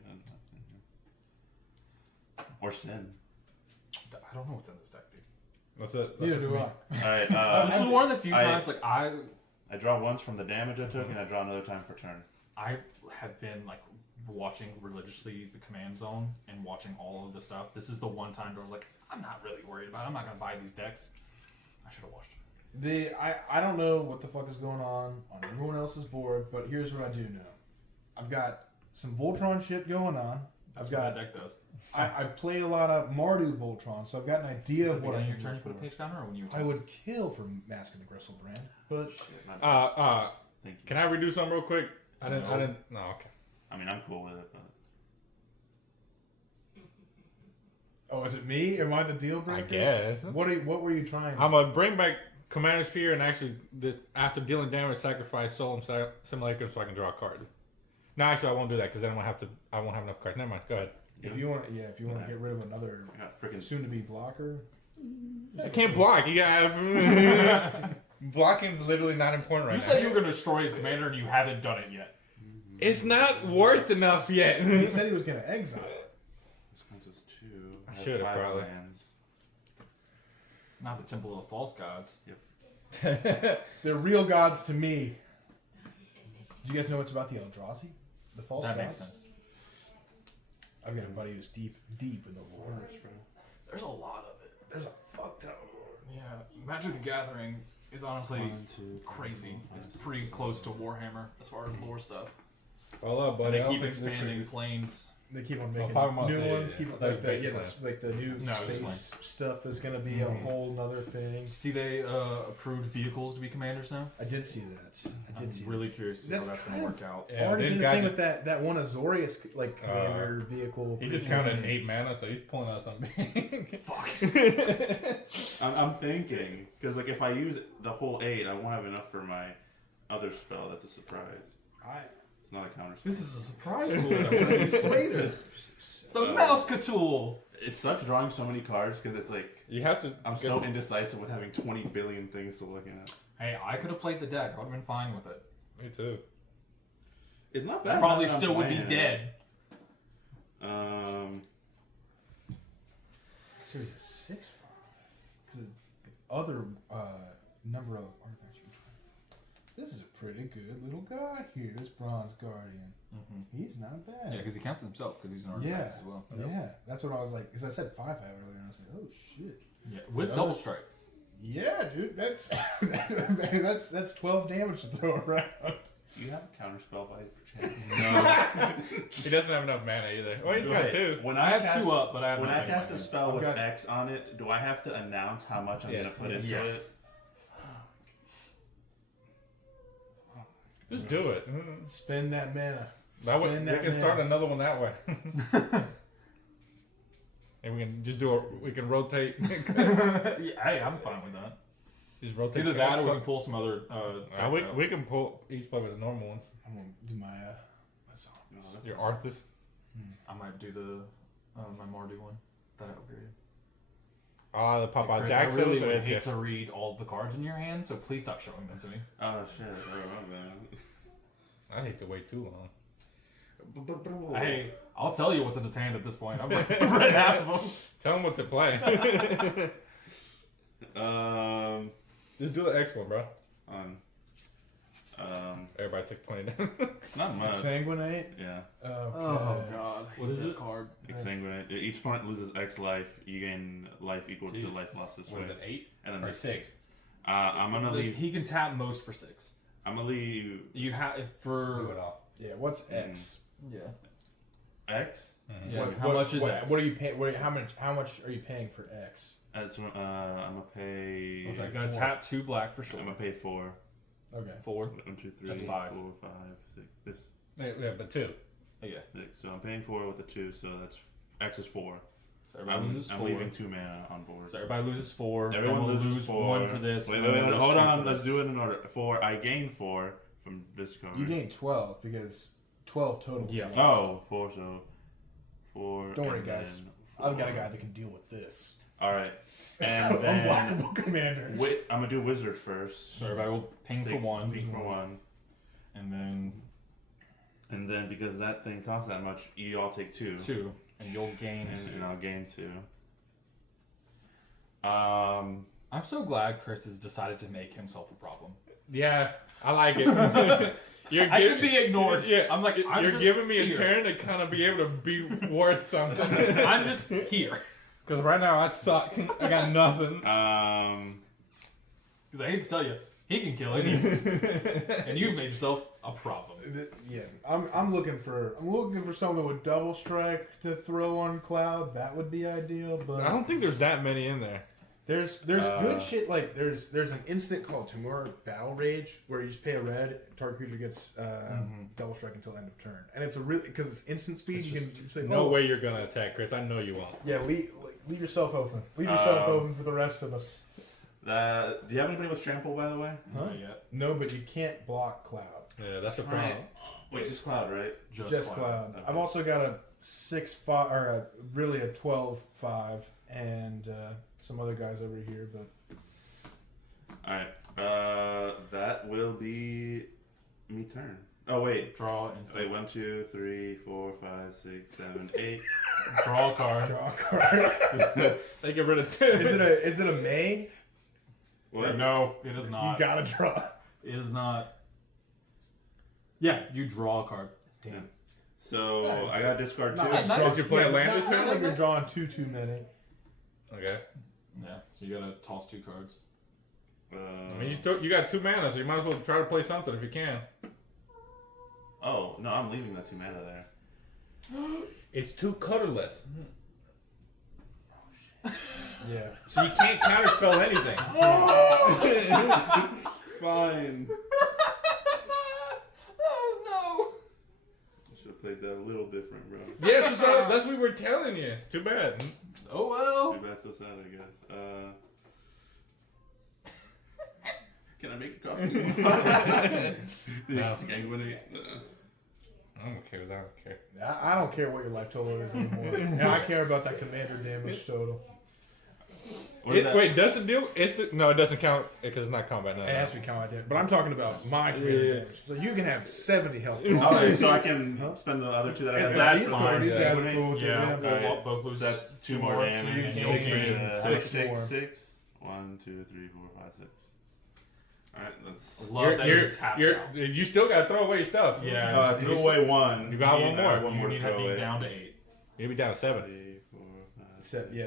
Or Sin. I don't know what's in this deck, dude. That's it. Neither do I. Alright, This is one of the few I- times like I I draw once from the damage I took, and I draw another time per turn. I have been like watching religiously the command zone and watching all of the stuff. This is the one time where I was like, I'm not really worried about it. I'm not gonna buy these decks. I should have watched it. I don't know what the fuck is going on everyone else's board, but here's what I do know. I've got some Voltron shit going on. That's I've what got that deck does. I play a lot of Mardu Voltron, so I've got an idea of what I your can turn look you put a for. page counter, or when you I would kill for Mask of the Gristle brand, but Thank you. Can I redo something real quick? I didn't. No, okay. I mean, I'm cool with it, but oh, is it me? Am I the deal breaker? I guess. What were you trying? I'm gonna bring back Commander Spear and actually this after dealing damage, sacrifice Solemn Simulacrum so I can draw a card. No, actually, I won't do that because then I won't have enough cards. Never mind. Go ahead. if you want to get rid of another I got freaking soon-to-be blocker. I can't block. You got blocking's literally not important right You now. said you were gonna destroy his commander, and you haven't done it yet. It's not worth enough yet. He said he was going to exile it. This counts as 2. I have should've 5 probably. lands. Not the Temple of the False Gods. They're real gods to me. Do you guys know what's about the Eldrazi? The false That gods? makes sense. I've got a buddy who's deep in the lore. There's a lot of it. There's a fuck ton. Yeah, Magic the Gathering is honestly 1, 2, crazy. It's pretty close to Warhammer as far as lore stuff. Hold up, And buddy. they I don't keep think this expanding creature- planes. They keep on making 5 months, new yeah, ones. yeah. Keep I like thought the you like the new No, just space stuff is gonna be a whole nother thing. See, they approved vehicles to be commanders now. I did see that. I'm really curious to see how That's that's going kind to of- work out. Yeah, Already this did the guy thing just, with that one Azorius like commander vehicle. he just counted 8 mana, so he's pulling out something big. Fuck. I'm thinking, because like if I use the whole 8, I won't have enough for my other spell. That's a surprise. It's not a counter spell. This is a surprise tool that I'm going to use later. It's a mouse tool. It sucks drawing so many cards because it's like You have to. I'm so indecisive with having 20 billion things to look at. Hey, I could have played the deck. I would have been fine with it. Me too. It's not I bad. probably now that I'm still would be playing it. dead. So he's a 6/5. Because the other number of artifacts you try. This is a pretty good little guy here, this Bronze Guardian. Mm-hmm. He's not bad. Yeah, because he counts himself because he's an artifact as well. Yeah, that's what I was like. Because I said 5/5 earlier, and I was like, oh shit. Yeah, with double strike. Yeah, dude, that's that's 12 damage to throw around. Do you have a counterspell by chance? No. He doesn't have enough mana either. Well, he's got 2. When I have cast, 2 up, but I have when I nothing in cast my a hand. spell with got- X on it, do I have to announce how much I'm gonna put into it? Just do it. Spend that mana. That way, Spend we that can start mana. another one that way. And we can just we can rotate. Yeah, hey, I'm fine with that. Just rotate. Either that or we cards. can pull some other. We can pull each play with the normal ones. I'm gonna do my song. No, that's Your Arthas. I might do the my Mardu one that I upgraded. Ah, the pop out Chris, I Daxos. really or would is hate it- to read all the cards in your hand, so please stop showing them to me. Oh shit! Oh man. I hate to wait too long. Hey, I'll tell you what's in his hand at this point. I've read half of them. Tell him what to play. Just do the X one, bro. Everybody takes 20 down. Not much. Exsanguinate? Yeah. Okay. God, What is it? Card. Exsanguinate. Each opponent loses X life. You gain life equal to Jeez. life lost this What way. is it, 8 And then or this. 6? I'm gonna leave. He can tap most for 6. I'm gonna leave You have Do for it all. Yeah, what's X? yeah. X. Mhm. Yeah. What, how what- much is what, X? What are you paying? How much are you paying for X? That's I'm gonna pay. Okay. I'm gonna tap 2 black for sure. I'm gonna pay 4. Okay. 4. 1, 2, 3, That's 4, 5. 5, 6. This Yeah, but 2. Yeah. 6. So I'm paying 4 with the 2. So that's X is 4. So everybody loses I'm 4. leaving 2 mana on board. So everybody loses 4. Everyone then we'll loses lose 4. 1 for this. Wait, and then we'll lose hold 2 on. for Let's this. do it in order. 4. I gain 4 from this card. You gain 12 because 12 total. Yeah. Oh, 4. So 4. Don't worry, and guys. then I've got a 4. guy that can deal with this. All right. It's And called then Unblockable Commander. I'm gonna do Wizard first. So everybody will ping for Take 1. Ping for 1. And then And then because that thing costs that much, you all take 2. 2. And you'll gain 2. And I'll gain 2. I'm so glad Chris has decided to make himself a problem. Yeah, I like it. You're I giv- could be ignored. Yeah, I'm like, I'm you're just giving me a here. turn to kind of be able to be worth something. I'm just here. Because right now I suck. I got nothing. Because I hate to tell you, he can kill anyone. And you've made yourself a problem. Yeah, I'm looking for someone with double strike to throw on Cloud. That would be ideal, but I don't think there's that many in there. There's good shit like there's an instant called Timur Battle Rage where you just pay a red, target creature gets double strike until end of turn, and it's a really because it's instant speed. You can just say, No way you're gonna attack, Chris. I know you won't. Yeah, leave yourself open. Leave yourself open for the rest of us. Do you have anybody with trample, by the way? Not yet. No, but you can't block Cloud. Yeah, that's the problem. Wait, just Cloud, right? Just Cloud. Okay. I've also got a 6/5 or really a 12/5 and some other guys over here, but Alright. That will be me turn. Oh, wait. Draw Wait, instant. 1, 2, 3, 4, 5, 6, 7, 8. Draw a card. draw a card. They get rid of 2. Is it a May? What? No, it is not. You gotta draw. It is not. Yeah, you draw a card. Damn. So, Nice. I got to discard 2. Nice. Did you play a land this Not turn? like you're drawing too many. Okay. Yeah, so you gotta toss 2 cards. I mean, you got 2 mana, so you might as well try to play something if you can. Oh, no, I'm leaving that 2 mana there. It's too colorless, Yeah. so you can't counterspell anything. Fine. Oh no! I should have played that a little different, bro. Yes, that's what we were telling you. Too bad. Oh well. Too bad, so sad, I guess. Can I make a costume? No. Exsanguinate? I'm okay with that. I don't care. I don't care what your life total is anymore. Yeah, I care about that commander damage total. What is that? Wait, does it do? No, it doesn't count because it's not combat. No, It has to be combat, but I'm talking about my commander damage. So you can have 70 health. Alright, so I can spend the other 2 that I have. That's These fine. These guys are Yeah. cool. Yeah, too. we'll Alright. both lose That's 2 more damage. you and can you'll gain gain six 6, more. 6. 1, 2, 3, 4, 5, 6. Alright, that's. Love that you're tapped out. You still got to throw away stuff. Yeah, Threw away 1. You got You one need, more. One you more need throw to be away. down to 8. You'll be down to 7. 3, 4, 5.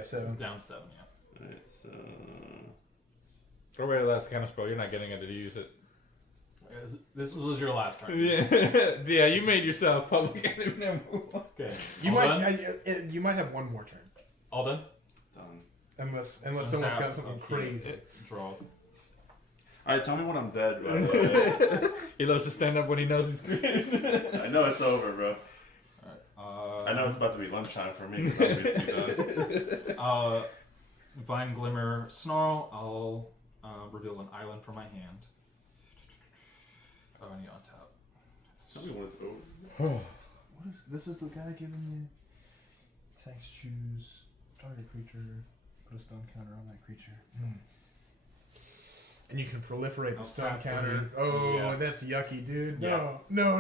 7. Down to 7, yeah. Alright, so. Throw away the last counter spell. You're not getting it to use it. This was your last turn. Yeah, you made yourself public enemy and move on. Okay. You All might done? you might have one more turn, All done? Done. unless someone's got something Okay. crazy. Draw. Alright, tell me when I'm dead, bro. He loves to stand up when he knows he's screwed. I know it's over, bro. Alright. I know it's about to be lunchtime for me. 'Cause I'll be done. Vine Glimmer Snarl. I'll reveal an island from my hand. Oh, I need on top. Tell me when it's over. What is this? Is the guy giving you text? Choose target creature. Put a stun counter on that creature. And you can proliferate the I'll stun tap counter. 3. Oh, Yeah. that's yucky, dude. Yeah. No.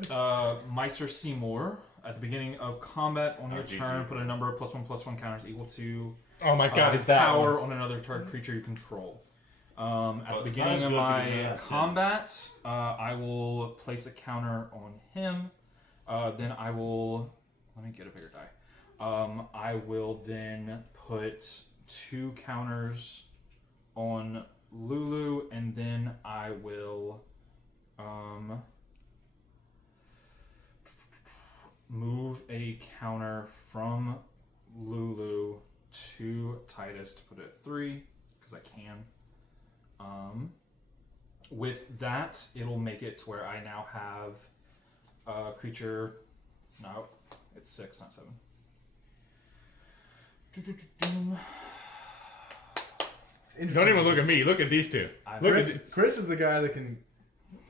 It's- Meister Seymour. At the beginning of combat on your GG. turn, put a number of +1/+1 counters equal to Oh my god, his is that power on another target creature you control. At Well, the it's beginning not of as good my because you're not combat, I will place a counter on him. Then I will. Let me get a bigger die. I will then put 2 counters on Lulu, and then I will move a counter from Lulu to Tidus to put it at 3 because I can. With that, it'll make it to where I now have a creature. No, it's 6, not 7. Don't even look at me. Look at these two. Look at Chris is the guy that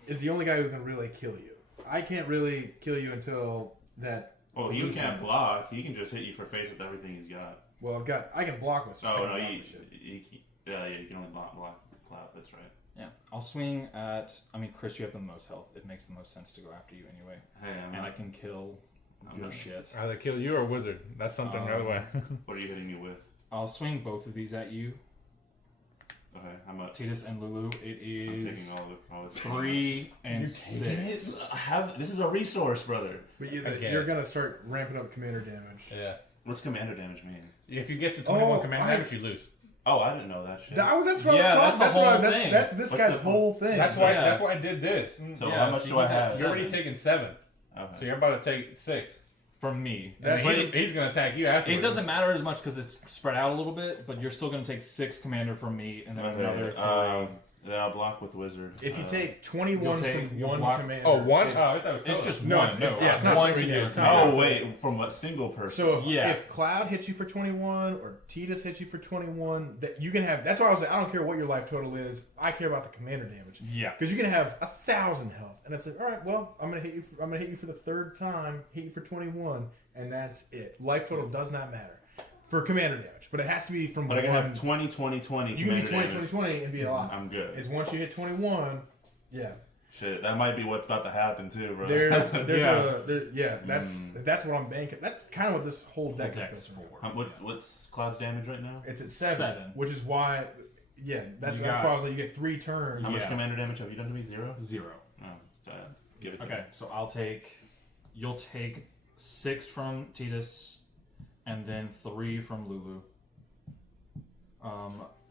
is the only guy who can really kill you. I can't really kill you until that. Well, you can't block. He can just hit you for face with everything he's got. Well, I can block with. Oh, no, you. you can only block cloud. That's right. Yeah, I'll swing at. I mean, Chris, you have the most health. It makes the most sense to go after you anyway. Hey, And I can kill I'm your not- shit. either kill you or wizard. That's something right away. What are you hitting me with? I'll swing both of these at you, Okay, how much? Titus and Lulu. It I'm is taking all of it. 3 and 6. I have. This is a resource, brother. But Okay. you're gonna start ramping up commander damage. Yeah. What's commander damage mean? If you get to 21 Oh, command damage, you lose. Oh, I didn't know that shit. That's what Yeah, I was that's talking. the That's whole thing. That's this What's guy's the- whole thing. That's why. Yeah. That's why I did this. So Yeah, how much so do I he's at have? You're already taking 7, so Okay. you're about to take 6. From me. And But he's gonna attack you afterwards. it doesn't matter as much because it's spread out a little bit, but you're still going to take 6 commander from me and then another 3. Then I'll block with wizard. If you take 21 from you'll one block- commander. Oh, one? Oh, I thought it was It's total. just No, one. it's- No, yeah, it's it's not one two, singular it's not- commander. Oh wait, from a single person. So Yeah. if Cloud hits you for 21 or Tidus hits you for 21, that you can have. That's why I was like, I don't care what your life total is. I care about the commander damage Yeah. because you can have 1,000 health, and it's like, all right, well, I'm gonna hit you. I'm gonna hit you for the 3rd time. Hit you for 21, and that's it. Life total does not matter for commander damage, but it has to be from. but I can one. have 20, 20, 20. You can be commander 20, damage. 20, 20, and be alive. I'm good. It's once you hit 21. Yeah. Shit, that might be what's about to happen too, bro. There's Yeah. that's what I'm banking. That's kind of what this whole deck Deck's is. forward. What's Cloud's damage right now? It's at 7, 7. which is why, that's You why got- I was like, you get 3 turns. How much Yeah. commander damage have you done to me? 0? 0. Oh, give it to Okay, me. so you'll take 6 from Tidus and then 3 from Lulu.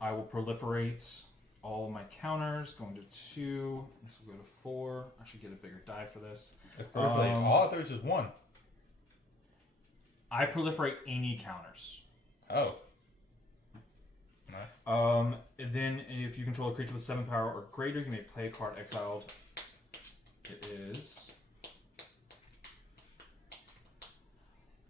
I will proliferate all of my counters, going to 2. This will go to 4. I should get a bigger die for this. It's perfectly. All there's just one. I proliferate any counters. Oh. Nice. And then if you control a creature with 7 power or greater, you may play a card exiled. It is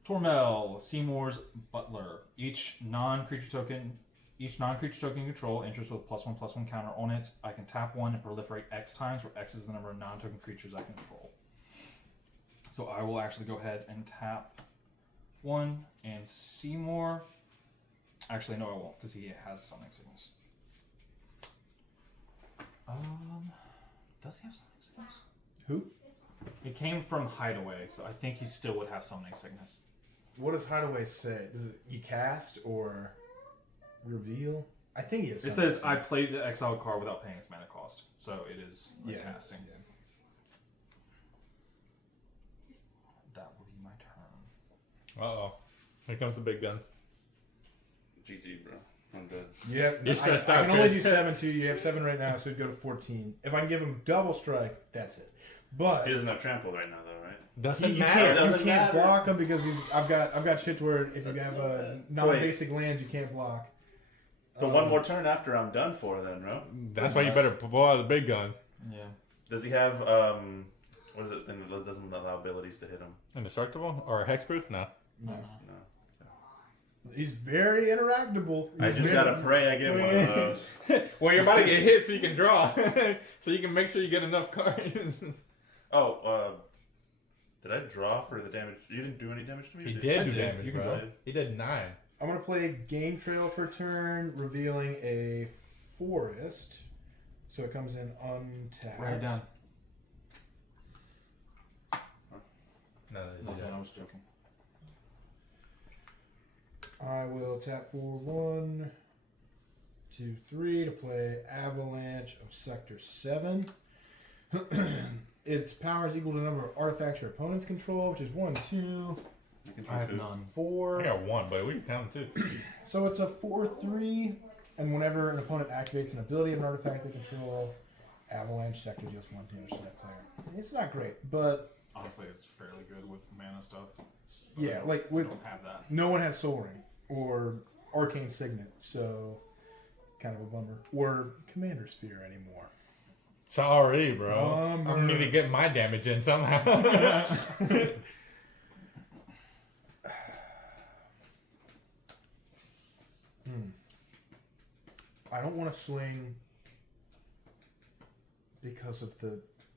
Tormel, Seymour's Butler. Each non-creature token you control enters with +1/+1 counter on it. I can tap 1 and proliferate X times, where X is the number of non-token creatures I control. So I will actually go ahead and tap 1 and Seymour. Actually, no, I won't, because he has summoning sickness. Does he have summoning sickness? Who? It came from Hideaway, so I think he still would have summoning sickness. What does Hideaway say? Does it you cast or reveal? I think he has. It something says, to I say. played the exiled card without paying its mana cost. So it is like Yeah. casting. Yeah. That would be my turn. Uh-oh. Here comes the big guns. GG, bro. I'm good. Yeah, You're stressed I out, can only Chris. do 7-2. You have 7 right now, so it'd go to 14. If I can give him double strike, that's it. But He doesn't have trample right now, though, right? Doesn't you matter. can't, Doesn't you can't matter. block him because I've got shit where if you That's have so bad. non-basic lands, you can't block. So one more turn after I'm done for, then, bro. That's why you better pull out the big guns. Yeah. Does he have what is it? Thing that doesn't allow abilities to hit him? Indestructible? Or hexproof? No. No. No. He's very interactable. I just gotta pray I get one of those. Well, you're about to get hit so you can draw. So you can make sure you get enough cards. Oh, did I draw for the damage? You didn't do any damage to me? or He you? did I do did. damage, You can bro. draw. He did 9. I'm gonna play Game Trail for turn, revealing a forest. So it comes in untapped. Write it down. No, Nothing, I was joking. I will tap for 1, 2, 3 to play Avalanche of Sector 7. Its power is equal to the number of artifacts your opponents control, which is 1, 2, You can I have do none. 4. I got 1, but we can count them too. So it's a 4/3, and whenever an opponent activates an ability of an artifact they control, Avalanche Sector deals 1 damage to that player. It's not great, but Honestly, it's fairly good with mana stuff. yeah, like We with don't have that. no one has Soul Ring or Arcane Signet, so kind of a bummer. Or Commander Sphere anymore. Sorry, bro. Bummer. I need to get my damage in somehow. I don't want to swing because of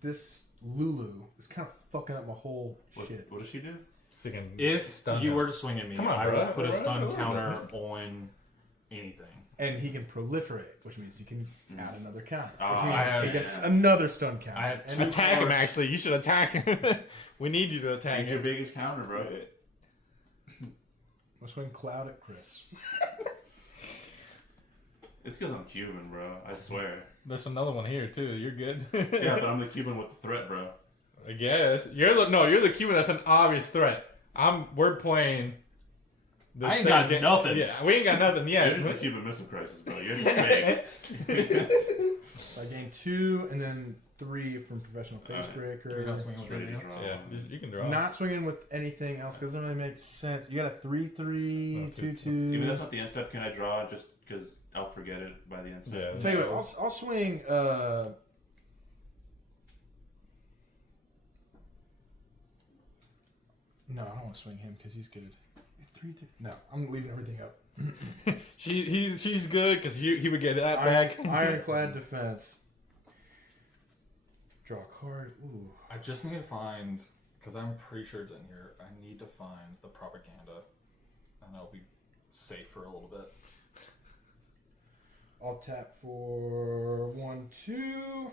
this Lulu is kind of fucking up my whole shit. What does she do? So you can If stun you him. were to swing at me, Come on, I bro. would put a Bro, stun bro. counter on anything. And he can proliferate, which means he can add another counter. Which Ah, means I have- he gets another stun counter. I have And two Attack him, cards. actually. You should attack him. We need you to attack He's your him. biggest counter, bro. I'll swing Cloud at Chris. It's because I'm Cuban, bro. I swear. There's another one here, too. You're good. Yeah, but I'm the Cuban with the threat, bro. I guess. You're the Cuban that's an obvious threat. We're playing... the I ain't got second- nothing. Yeah, we ain't got nothing You're yet. just the Cuban Missile Crisis, bro. You're just fake. So I gain 2 and then 3 from Professional Facebreaker. You're not swinging with Ready to anything else? draw. Yeah, you can draw. Not swinging with anything else because it doesn't really make sense. You got a 3/3, No, 2/2. Even that's not the end step. Can I draw just because I'll forget it by the end step? Yeah. I'll tell you what, I'll swing. No, I don't want to swing him because he's good. 3/3. No, I'm leaving everything up. She's good because he would get that back. Ironclad Defense. Draw a card. Ooh. I just need to find, because I'm pretty sure it's in here, I need to find the propaganda, and I'll be safe for a little bit. I'll tap for 1, 2.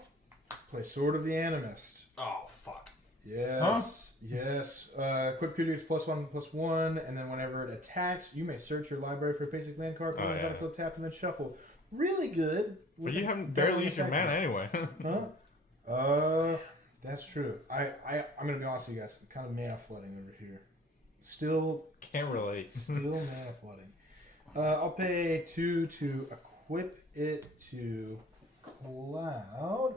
Play Sword of the Animist. Oh, fuck. Yes. Yes. Equip creature gets +1/+1, and then whenever it attacks, you may search your library for a basic land card, put it on the yeah. battlefield tapped, and then shuffle. Really good. But you haven't Double barely used your attack. mana anyway. Huh? That's true. I'm gonna be honest with you guys. I'm kind of mana flooding over here. Still Can't relate. mana flooding. I'll pay 2 to equip it to Cloud.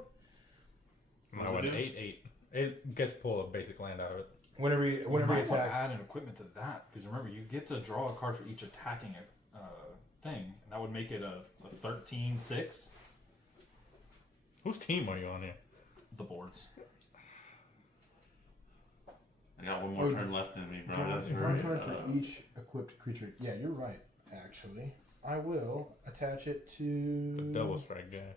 I went 8/8. It gets pull a basic land out of it. Whenever he You might want to attacks. add an equipment to that, because remember, you get to draw a card for each attacking thing, and that would make it a 13/6. Whose team are you on here? The boards. I got one more Oh, turn left in me, bro. Draw That's draw a right. card for each equipped creature. Yeah, you're right. Actually, I will attach it to The double strike guy.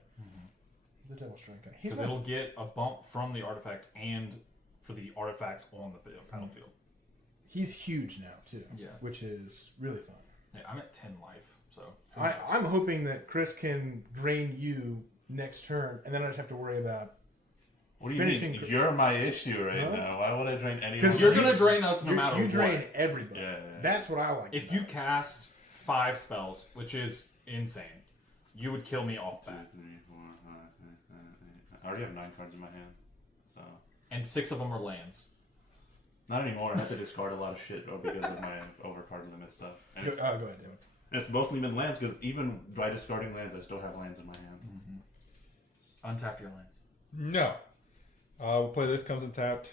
the Devil Strike guy. He's Because not- it'll get a bump from the artifact and for the artifacts on the battlefield. He's huge now too. Yeah. Which is really fun. Yeah, I'm at 10 life. So I'm hoping that Chris can drain you next turn, and then I just have to worry about. What do you Finishing- mean? You're my issue right Huh? now. Why would I drain anyone? Because you're gonna drain us no You matter what. drain everybody. Yeah. That's what I like. If you cast 5 spells, which is insane, you would kill me off 2, bat. 3, 4, 5, 6, 7, 8. I already have 9 cards in my hand, so And 6 of them are lands. not anymore. I have to discard a lot of shit because of my overcard limit stuff. And Go it's, ahead, David. it's mostly been lands because even by discarding lands, I still have lands in my hand. Untap your lands. No. We'll play this, comes and tapped.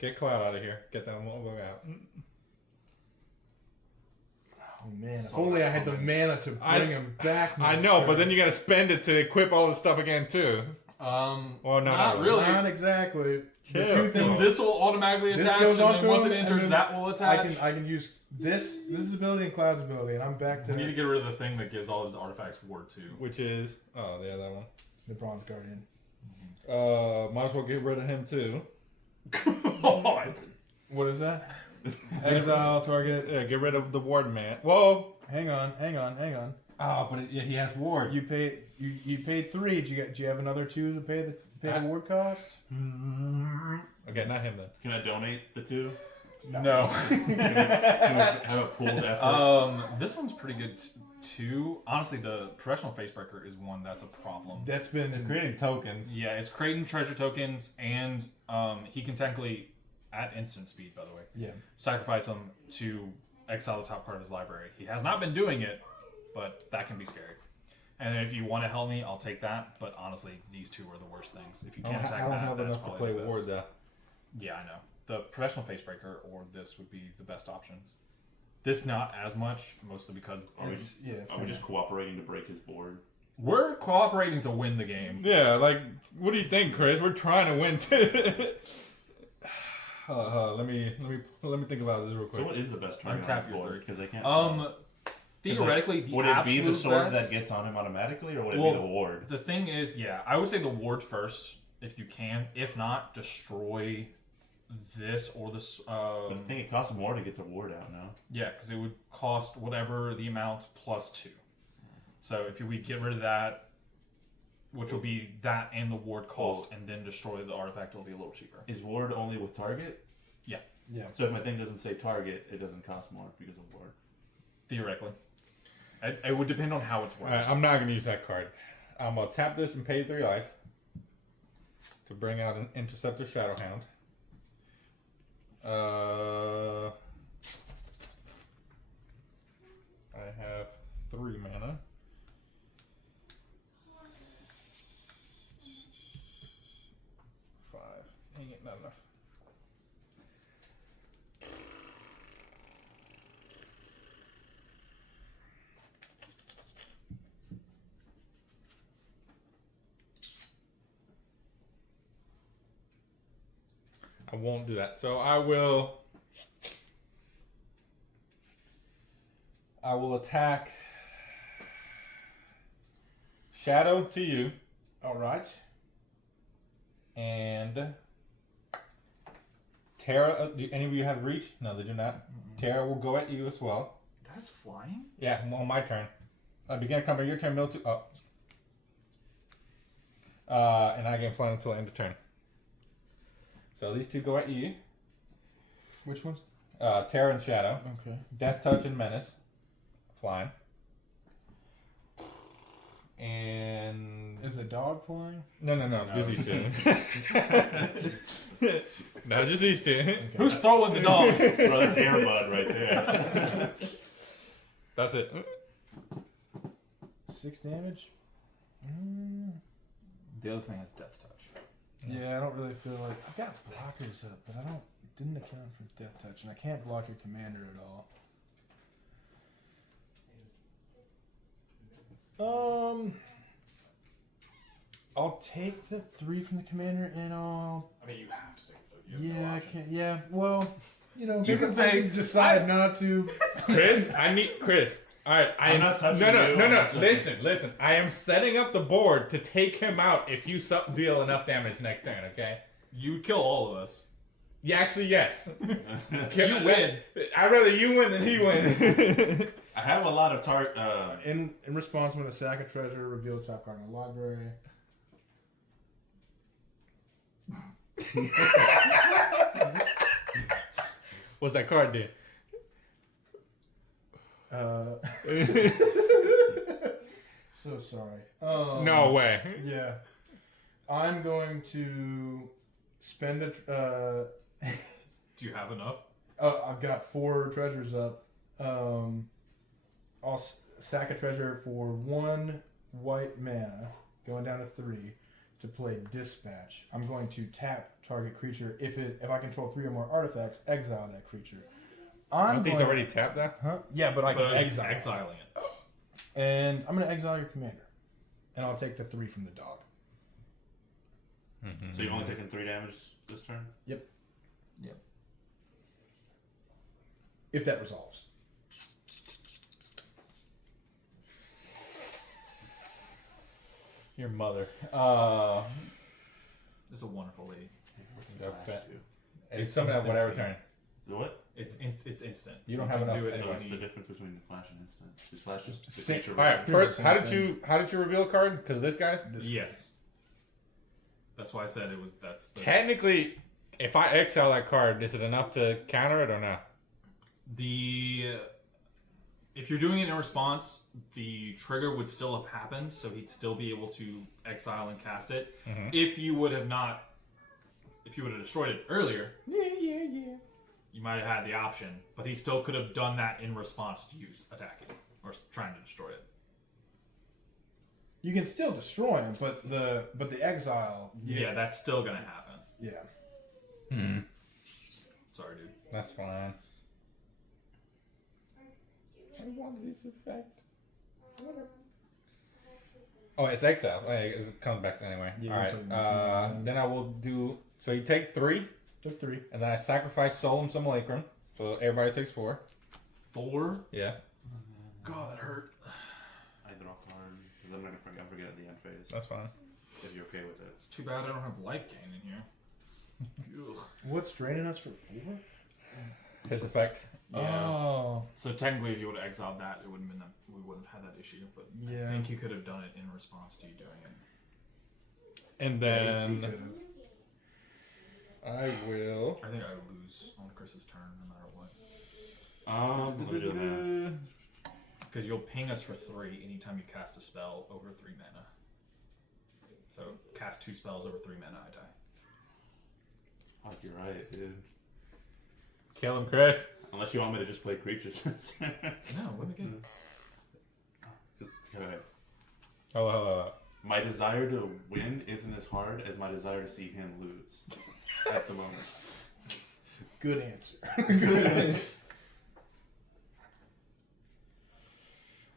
Get Cloud out of here. Get that one out. Oh man! If So only I had the coming. mana to bring him back. I next know, but turn. then you gotta spend it to equip all the stuff again, too. Well, no, not really. Not exactly. The Chill. two Because things. this will automatically This attach, goes and onto then once him, it and enters, then that will attach. I can use this ability and Cloud's ability, and I'm back to We need to get rid of the thing that gives all of his artifacts ward 2. Which is, oh, yeah, that one. the Bronze Guardian. Might as well get rid of him, too. God. What is that? Exile, target, get rid of the Ward Man. Whoa! Hang on. Oh, but he has Ward. You paid 3. Do you have another 2 to pay the ward cost? Okay, not him then. Can I donate the 2? No. Can we have a pooled effort? This one's pretty good too. Honestly, the professional facebreaker is one that's a problem. That's been It's creating tokens. Yeah, it's creating treasure tokens, and he can technically, at instant speed, by the way, yeah. sacrifice them to exile the top card of his library. He has not been doing it, but that can be scary. And if you want to help me, I'll take that. But honestly, these 2 are the worst things. If you I can't don't, attack I don't that, have that's enough to probably play the best. Ward, though. Yeah, I know. The professional facebreaker or this would be the best option. This not as much, mostly because Are we just cooperating to break his board? we're cooperating to win the game. Yeah, like, what do you think, Chris? We're trying to win, too. Let me think about this real quick. So what is the best target Untap on his your board? third. Because I can't. Theoretically, the would it be the absolute sword best, that gets on him automatically, or would it Well, be the ward? The thing is, yeah, I would say the ward first if you can. If not, destroy this or this. But I think it costs more to get the ward out now. Yeah, because it would cost whatever the amount plus 2. So if we get rid of that, which will be that and the ward cost, and then destroy the artifact, it'll be a little cheaper. Is ward only with target? Yeah. So if my thing doesn't say target, it doesn't cost more because of ward. Theoretically, it would depend on how it's working. Alright, I'm not going to use that card. I'm going to tap this and pay 3 life to bring out an Interceptor Shadowhound. I have 3 mana. Dang it, not enough. I won't do that. So I will attack Shadow to you All right. and Terra. Do any of you have reach? No, they do not. Terra will go at you as well. That is flying? Yeah, on my turn. Begin combat your turn, middle 2 up. And I can fly until end of turn. So these 2 go at you. Which ones? Terra and Shadow. Okay. Death Touch and Menace. Flying. And Is the dog flying? no, just these 2. No, just these 2. Who's throwing the dog? Bro, that's Airbud right there. That's it. 6 damage? The other thing is Death Touch. Yeah, I don't really feel like I've got blockers up, but I didn't account for Death Touch, and I can't block your commander at all. I'll take the 3 from the commander, and I'll. I mean, you have to take the. Yeah, I can't. Yeah, well, You maybe can I say, can decide not to. Chris, I need Chris. All right, I'm not touching no. you, I'm not touching- Listen. I am setting up the board to take him out if you deal enough damage next turn. Okay. You would kill all of us. Yeah, actually, yes. You win. I'd rather you win than he win. I have a lot of In response, when a sack of treasure, reveal the top card in the library. What's that card do? So sorry. No way. Yeah. I'm going to spend a. Do you have enough? I've got 4 treasures up. I'll sack a treasure for 1 white mana, going down to 3, to play Dispatch. I'm going to tap target creature. If I control 3 or more artifacts, exile that creature. I think he's already tapped that. Huh? Yeah, but I can he's exile. exiling it. And I'm going to exile your commander. And I'll take the 3 from the dog. So you've only taken 3 damage this turn? Yep. If that resolves. Your mother. This is a wonderful lady. Okay. It's something at whatever turn. So what? It's instant. You don't You have can enough do it anyway. So what's the any- difference between flash and instant? Is flash just the Same- creature? All right. Here's First, the how same did thing. you reveal a card? Because this guy's Yes. That's why I said it was. That's the, technically, if I exile that card, is it enough to counter it or not? If you're doing it in response, the trigger would still have happened, so he'd still be able to exile and cast it. Mhm. If you would have destroyed it earlier, you might have had the option, but he still could have done that in response to you attacking or trying to destroy it. You can still destroy him, but the exile. Yeah, that's still gonna happen. Yeah. Sorry, dude. That's fine. I want this effect. Oh, it's exile. It comes back anyway. Yeah, all put it in the right. keys. Then I will do. So you take 3, Took 3. and then I sacrifice Solemn Simulacrum. So everybody takes 4. 4? Yeah. God, that hurt. I draw a card because I'm gonna forget at the end phase. That's fine. If you're okay with it. It's too bad I don't have life gain in here. Ugh. What's draining us for 4? His effect. Yeah. Oh. So technically, if you would have exiled that, it wouldn't have been that. We wouldn't have had that issue. But Yeah. I think you could have done it in response to you doing it. And then I will. I think I would lose on Chris's turn no matter what. Let me do the math. Because you'll ping us for 3 anytime you cast a spell over 3 mana. So cast 2 spells over 3 mana, I die. Fuck, you're right, dude. Kill him, Chris. Unless you want me to just play creatures. No, win the game. Okay. Oh, My desire to win isn't as hard as my desire to see him lose at the moment. Good answer.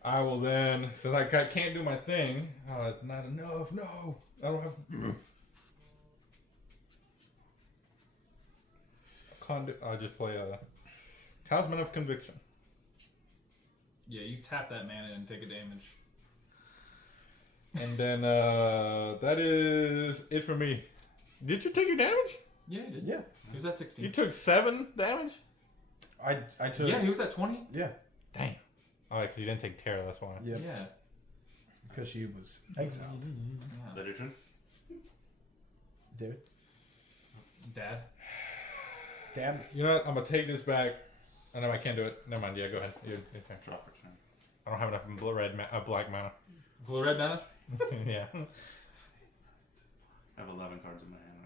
I will then, since I can't do my thing. Oh, it's not enough. No, I don't have. I'll just play a Talisman of Conviction. Yeah, you tap that mana and take a damage. And then that is it for me. Did you take your damage? Yeah, he did. Yeah. He was at 16. You took 7 damage? I took. Yeah, he was at 20. Yeah. Dang. Oh, because you didn't take Terra, that's why. Yes. Yeah. Because she was exiled. Is that your turn? David. Dad. Dad. You know what? I'm going to take this back. Oh, no, I can't do it. Never mind. Yeah, go ahead. Your turn. Draw for turn. I don't have enough black mana. Blue red mana? Yeah. I have 11 cards in my hand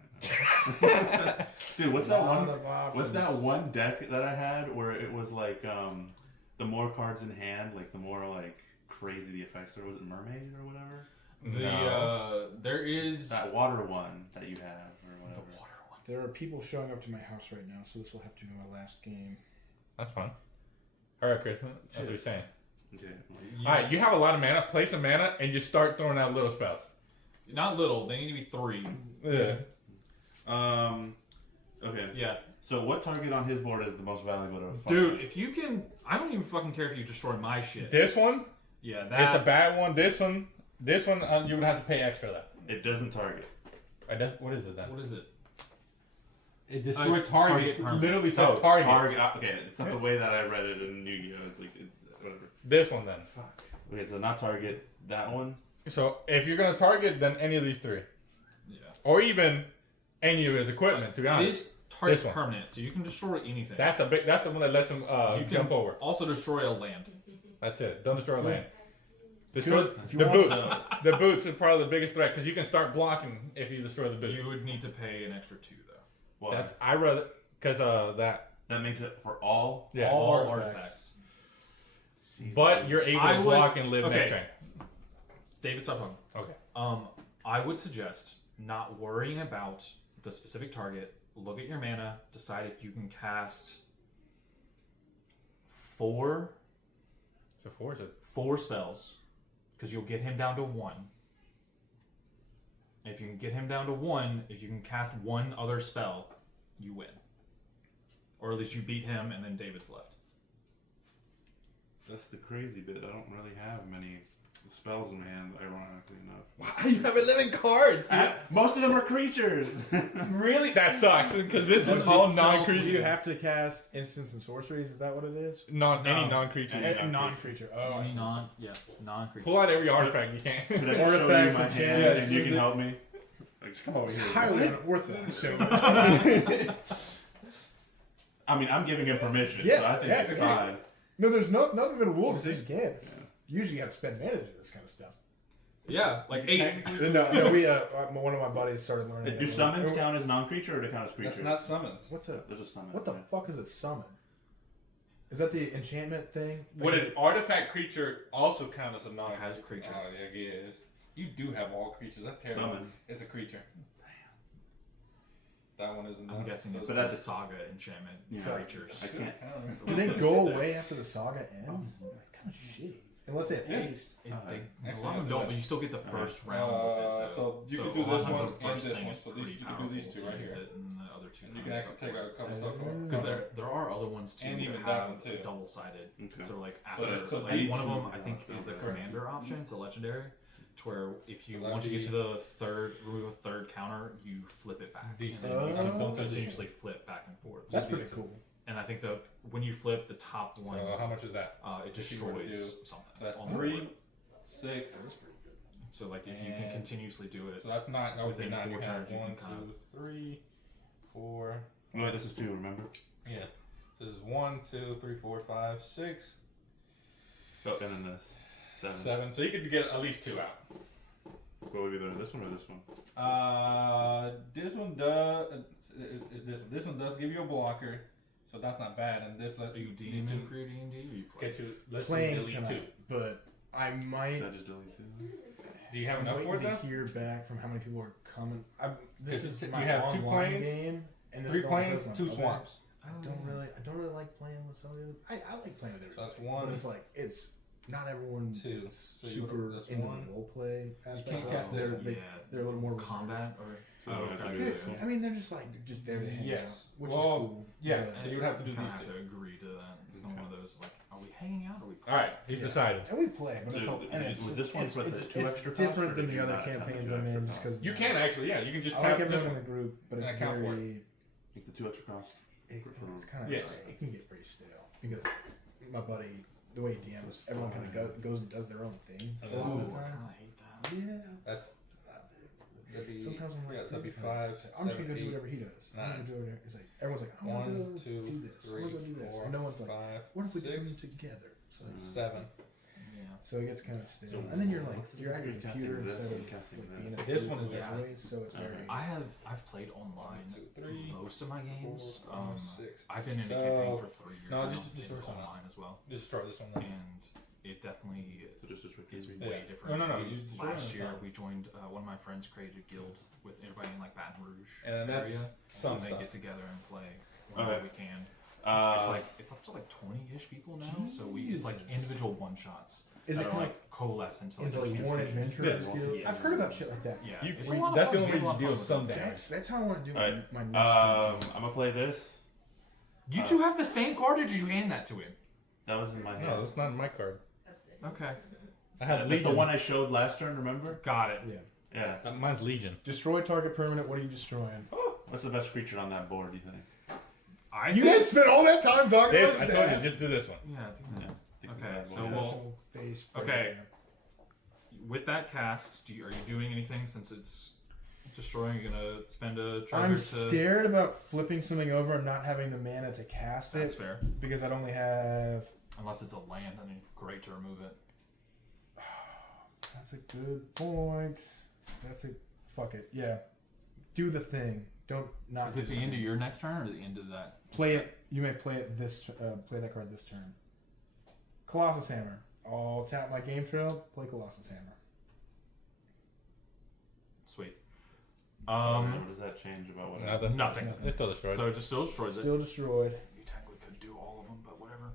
right now. Dude, what's that Lot one? of options. What's that one deck that I had where it was like the more cards in hand, like the more like crazy the effects are? Was it Mermaid or whatever? There is That water one that you have or whatever. the water one. There are people showing up to my house right now, so this will have to be my last game. That's fine. All right, Chris. That's what you're saying. Okay. All right, you have a lot of mana. Play some mana and just start throwing out little spells. Not little. They need to be 3. Yeah. Okay. Yeah. So what target on his board is the most valuable to fight? Dude, if you can... I don't even fucking care if you destroy my shit. This one, Yeah, it's that... a bad one. This one, you would have to pay extra though. It doesn't target. What is it then? What is it? It destroys it's target. target permanent. Literally says target. Okay, it's not the way that I read it in Yu-Gi-Oh. It's like whatever. This one then. Fuck. Okay, so not target that one. So if you're gonna target, then any of these three, Yeah. or even any of his equipment. To be It honest, is target This one. permanent, so you can destroy anything. that's a big. That's the one that lets him you jump can over. also destroy a land. That's it. Don't destroy Cool. land. Destroy If you the want boots. The boots are probably the biggest threat because you can start blocking if you destroy the boots. You would need to pay an extra 2 though. Well, That's I rather because that. that makes it for all. Yeah. All All artifacts. artifacts. But you're able I to would- block and live okay. next turn. David, stop talking. Okay. I would suggest not worrying about the specific target. Look at your mana. Decide if you can cast 4 So force it. 4 spells, because you'll get him down to 1. If you can get him down to 1, if you can cast 1 other spell, you win. Or at least you beat him, and then David's left. That's the crazy bit. I don't really have many spells in my hand, ironically enough. Why you have 11 cards? Dude? Most of them are creatures. Really? That sucks because this is Does all these spells- non-creature. Do you have to cast instants and sorceries? Is that what it is? Any No. non-creature. Any And non-creature. Oh, I Any see. non-creature. Pull out every artifact you Could can. I just show you Artifacts my and hand chance. and you Yes, can you- help me? Like, just come over It's here. highly unorthodox. So I mean, I'm giving him permission, Yeah, so I think yeah, it's okay. fine. no, there's nothing in the rules that says you can. Yeah. Usually, you have to spend mana to do this kind of stuff. Yeah, like 8. No, we one of my buddies started learning. Do it. summons count as non-creature or do they count as creature? That's not summons. What's a There's a summon. what the right? fuck is a summon? Is that the enchantment thing? Would an artifact creature also count as a non? It has creature. Oh, yeah, it is. You do have all creatures. That's terrible. Summon. It's a creature. That one isn't. I'm guessing it's But the that's- saga enchantment Yeah. creatures. I can't. Do they go away after the saga ends? That's kind of shitty. Unless they have Yeah. haste. A Actually, lot of them don't, but you still get the first round with it. So you can a do lot of this times one the and first this thing one. is So pretty you can do these two powerful right to use here. it, and the other two And you can actually take out a couple stuff from it. because there are other ones too And that even that one, have too. double sided. Okay. So like So after so like these one of them two I think are is the not commander option. It's a legendary. To where if you So that'd once you get be- to the third remove a third counter, you flip it back. These two. Oh. You can- don't touch these. Continuously flip back and forth. That's These pretty two. cool. And I think when you flip the top one, So how much is that? it if you were to destroys do- something. So that's on the 3, board. 6. So like if you can And- continuously do it, So that's not. That would be Within 9. You 4 have turns, you 1, can kind 2, 3, 4. No, wait, this is 2, remember? Yeah. So this is 1, 2, 3, 4, 5, 6, Oh, and then this. 7. 7. So you could get at least 2 out. What would be better, this one or this one? This one does. Is this one? This one does give you a blocker, so that's not bad. And this let are you these demon two for your D&D or you play? get you. Let's Playing delete tonight, 2. but I might. Should I just delete 2? Do you have I'm enough for it waiting though? to hear back from how many people are coming. This Because is you my have 2 online planes, game, and this 3 is the only planes, place 2 I'm- okay. swamps. I don't really like playing with some of the other. I like playing with everybody. So that's But 1, it's like it's not everyone 2. is So you super would- that's into 1. the role play aspect. can't of cast it. this They're, one. they, they're a little more combat or So Oh, you have to okay. do They're- this one. I mean, they're just there to hang Yes. out, which Well, is cool. yeah. but- So you would have to do you kind these of have 2. to agree to that. It's kind of one of those like, are we hanging out or are we? All right, he's Yeah. decided. And we play, but it's So, all. And it's, was this one it's, with it's, the 2 it's extra costs, or different than did the you other not have the campaigns 2 I'm in, extra just because You can actually, yeah. You can just I like tap this everyone in one. the group, but and it's account for very. Take the 2 extra costs. It's kind of Yes. it can get pretty stale because my buddy, the way he DMs, everyone kind of goes and does their own thing. Oh, a lot of the I time. kind of hate that. Yeah. That's. That'd be, Sometimes I'm like, yeah, that'd be dude, 5. I'm just gonna 7, go do 8, whatever he does. I'm 9. gonna do whatever. It's like everyone's like, I want to 1, 2, do this. I 3, want to go do this. 4, And no one's like, 5, what if we did 6, something together? So, 7. Yeah. so it gets kind of stale. So and then you're like, what's the you're at your difference computer between instead this of and casting like, this? being at This the one is table yeah. anyways, so it's Okay. very. I've played online 1, 2, 3. most of my games. 4, 5, 6. I've been in So- a campaign for 3 years. No, now, just and it's first one. online as well, Just start this one then. and it definitely So just is repeat. way Yeah. different. No, We you just- just do it last on year time. we joined one of my friends created a guild with everybody in like Baton Rouge And that's area. some and they stuff. get together and play whenever Okay. we can. Uh, It's up to like 20-ish people now, so it's like Jesus. individual one shots. Is that it are kind like coalesce into of into like like a one huge- adventurers Yeah. guild? Yes. I've heard about shit like that. Yeah, You- it's we- a lot of that's fun. the only We have a way lot to of deal fun with some it. damage. That's how I want to do Alright, my next. I'm gonna play this. You two have the same card, or did you hand that to him? That was in my No, hand. that's not my card. Okay, I have That's Legion. the one I showed last turn. Remember? got it. Yeah. Yeah. Mine's Legion. Destroy target permanent. What are you destroying? What's the best creature on that board, do you think? You guys spent all that time talking This, about I told you, stats. just do this one. Yeah. Yeah. I think Okay, it's so that board. we'll- Professional face Okay. player. With that cast, are you doing anything since it's destroying? You're gonna spend a treasure I'm to. scared about flipping something over and not having the mana to cast That's it fair. because I'd only have. Unless it's a land, then great to remove it. That's a good point. Fuck it. Yeah. Do the thing. Don't not. Is it the end of your next turn or the end of that? Play it. You may play it this. Play that card this turn. Colossus Hammer. I'll tap my game trail. Play Colossus Hammer. Sweet. What does that change about what? Nothing. Nothing. It's still destroyed. So it just still destroys it. Still destroyed. You technically could do all of them, but whatever.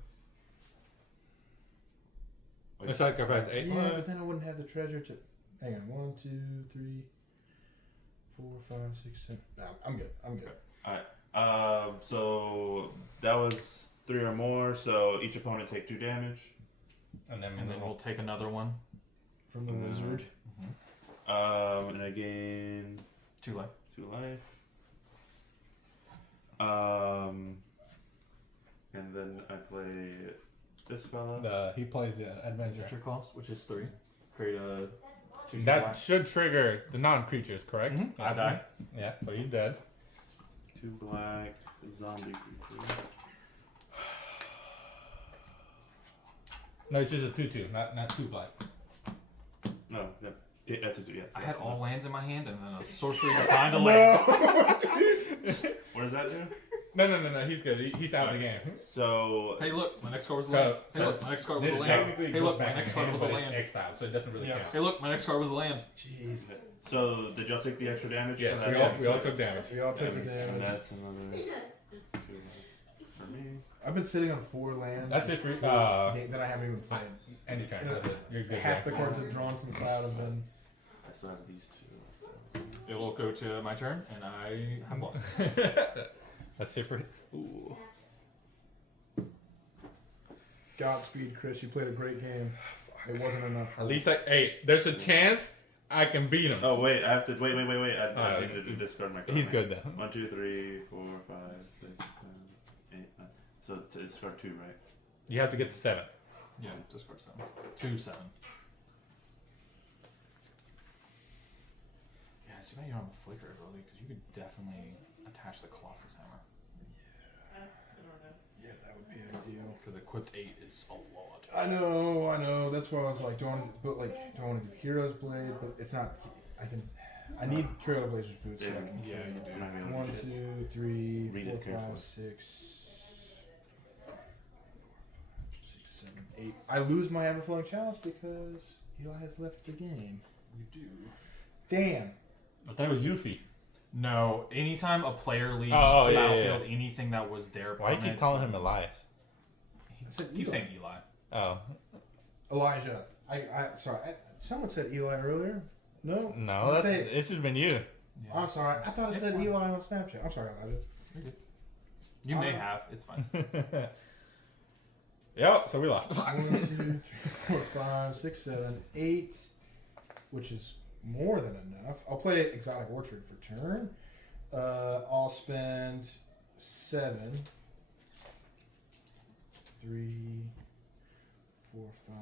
Let's sacrifice 8 Yeah, life. but then I wouldn't have the treasure to. Hang on. 1, 2, 3, 4, 5, 6, 7. No, I'm good. I'm good. So that was 3 or more. So each opponent take 2 damage. And then, And then we'll take another one. From the Yeah. wizard. And I gain 2 life. 2 life. And then I play this fella. he plays the adventure. Adventure cost, which is 3. Create a 2 That black. should trigger the non-creatures, correct? I die. Yeah, so he's dead. 2 black zombie creature. No, it's just a 2/2, not 2 black. No, yeah. Okay, that's a 2. Yeah. I had all lands in my hand and then a sorcery to find a land. What does that do? No, he's good. He's out of the game. So Hey, look, my next card was a So- land. Hey, look, my next card was This a land. technically Hey, goes look, my back next in card hand, was a but it's land. exiled, so it doesn't really Yeah. count. Hey, look, my next card was a land. Jeez. So did y'all take the extra damage? Yes, for we that? all took damage. We all took the And damage. that's another 2 for me. I've been sitting on 4 lands. That's it for that I haven't even played. anytime. You know, That's it. You're good. Half the there. cards I've drawn from Cloud have been. I still have these 2. It will go to my turn, and I have lost. That's it for. Ooh. Godspeed, Chris. You played a great game. It wasn't enough. For At least there's a chance I can beat him. Oh wait, I have to wait. I Oh, need to discard my card. He's good then. 1, 2, 3, 4, 5, 6, 7, 8, 9. So to discard 2, right? You have to get to 7. Yeah, discard 7. 2, 7. Yeah, it's too bad you're on the flicker ability because you could definitely attach the Colossus Hammer. Yeah, that would be ideal. Because equipped 8 is a lot. I know. That's why I was like, do I want to do Hero's Blade? But it's not. I need Trailblazer's boots. So I can. Yeah, you do. I'm not gonna 1, do shit. 2, 3, Read 4, it carefully. 5, 6, 7, 8. I lose my Everflowing Chalice because Eli has left the game. You do. Damn. I thought it was Yuffie. No, anytime a player leaves Oh, the yeah, battlefield, anything that was their Why do you keep permanent- calling him Elias? He I said keeps Eli. saying Eli. Oh. Elijah. Sorry. Someone said Eli earlier. No. No, Say it. this has been you. Yeah. I'm sorry. I thought it It's said fine. Eli on Snapchat. I'm sorry, Elijah. You may have. It's fine. Yep, so we lost. 1, 2, 3, 4, 5, 6, 7, 8, which is more than enough. I'll play Exotic Orchard for turn. I'll spend 7. 3, 4, 5.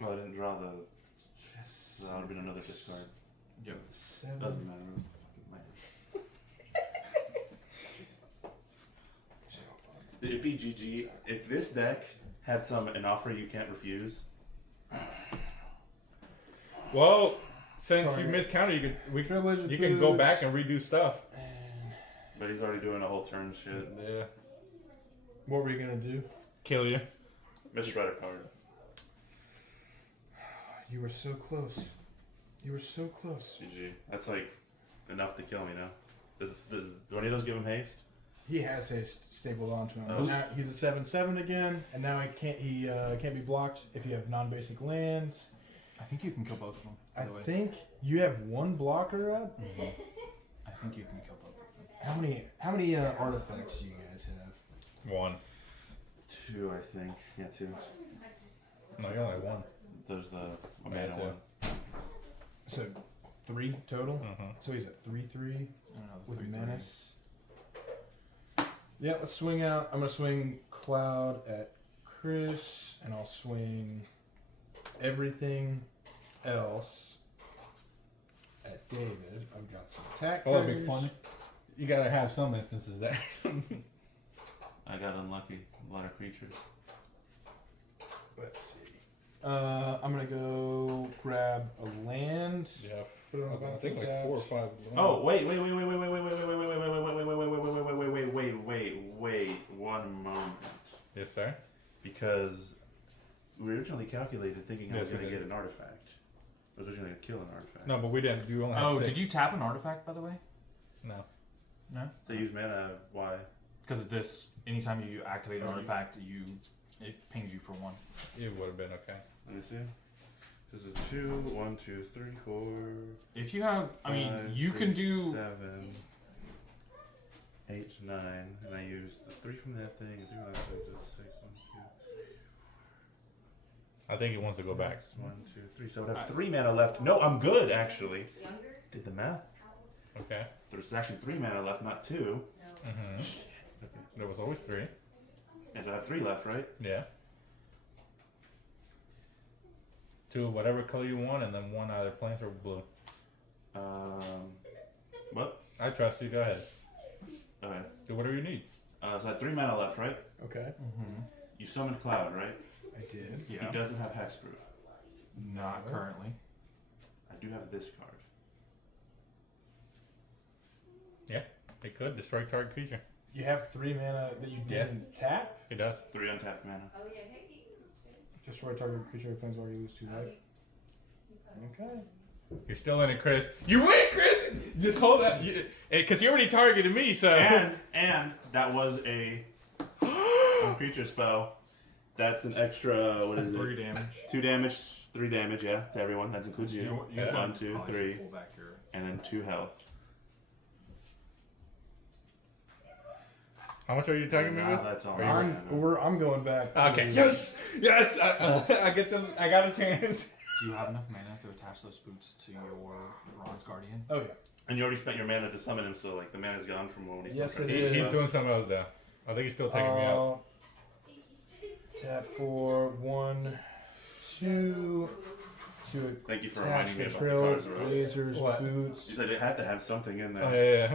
Well, I didn't draw the. So that would have been another discard. Yep. 7. Doesn't matter. I'm a fucking man. It'd be GG if this deck had an offer you can't refuse. Well, since Sorry. you miscounted, Trailblazer you can go boots. back and redo stuff. And But he's already doing a whole turn shit. Yeah. what were you gonna do? Kill you. Misread a card. You were so close. You were so close. GG. That's like enough to kill me now. Does do any of those give him haste? He has haste stapled onto him. Oh. Now he's a 7/7 again, and now he can't be blocked if you have non-basic lands. I think you can kill both of them. By I the way. think you have one blocker up. I think you can kill both of them. How many artifacts do you guys have? 1. 2, I think. Yeah, 2. No, you only have 1. There's the Yeah, mana two. one. So 3 total. Uh-huh. So he's at 3/3 I don't know, with 3/3. menace. Yeah, let's swing out. I'm gonna swing Cloud at Chris, and I'll swing everything else at David. I've got some attack. Oh, that'd be triggers. fun. You gotta have some instances there. I got unlucky. A lot of creatures. Let's see. I'm gonna go grab a land. Yeah. Put it on I the think like tabs. 4 or 5. Oh wait, 1 moment. Yes, sir. Because we originally calculated thinking I was Yes, we going to did. get an artifact. I was originally going to kill an artifact. No, but we didn't. You only had Oh, 6. did you tap an artifact, by the way? No. No? They use mana. Why? Because of this, anytime you activate an artifact, it pings you for 1. It would have been okay. Let me see. This is 2, 1, 2, 3, 4. If you have, I mean, 5, you 6, can do. 7, 8, 9, and I used the 3 from that thing, and 3 from that thing, that's 6, 1, 2, I think he wants to go back. 1, 2, 3. So I would have 3 mana left. No, I'm good actually. Younger? Did the math? Okay. There's actually 3 mana left, not 2. Mm-hmm. Okay. There was always 3. And so I have 3 left, right? Yeah. 2 of whatever color you want, and then 1 either plants or blue. What? I trust you. Go ahead. Okay. Do whatever you need. So I have 3 mana left, right? Okay. Mm-hmm. You summoned Cloud, right? I did. Yeah. He doesn't have hexproof. Not No. currently. I do have this card. It could destroy target creature. You have 3 mana that you Yeah. didn't tap. It does. 3 untapped mana. Oh yeah, hey, Destroy target creature depends where you lose 2 life. Okay. You're still in it, Chris. You win, Chris. Just hold that, because you already targeted me. So. And that was a creature spell. That's an extra. What is 3 it? damage. 2 damage, 3 damage. Yeah, to everyone. That includes you. Yeah. 1, 2, probably 3, should pull back your. and then 2 health. How much are you targeting me Now with? that's all. Are you- I'm going back. To Okay. Yes. Yes. I get to. I got a chance. Do you have enough mana to attach those boots to your Ron's Guardian? Oh yeah. And you already spent your mana to summon him, so like the mana's gone from when he. Yes, started. it He's is. doing something else though. I think he's still taking me out. Tap for 1, 2. To Thank you for attach reminding me the about the trail, cards, bro. lasers, What? boots. You said it had to have something in there. Oh yeah.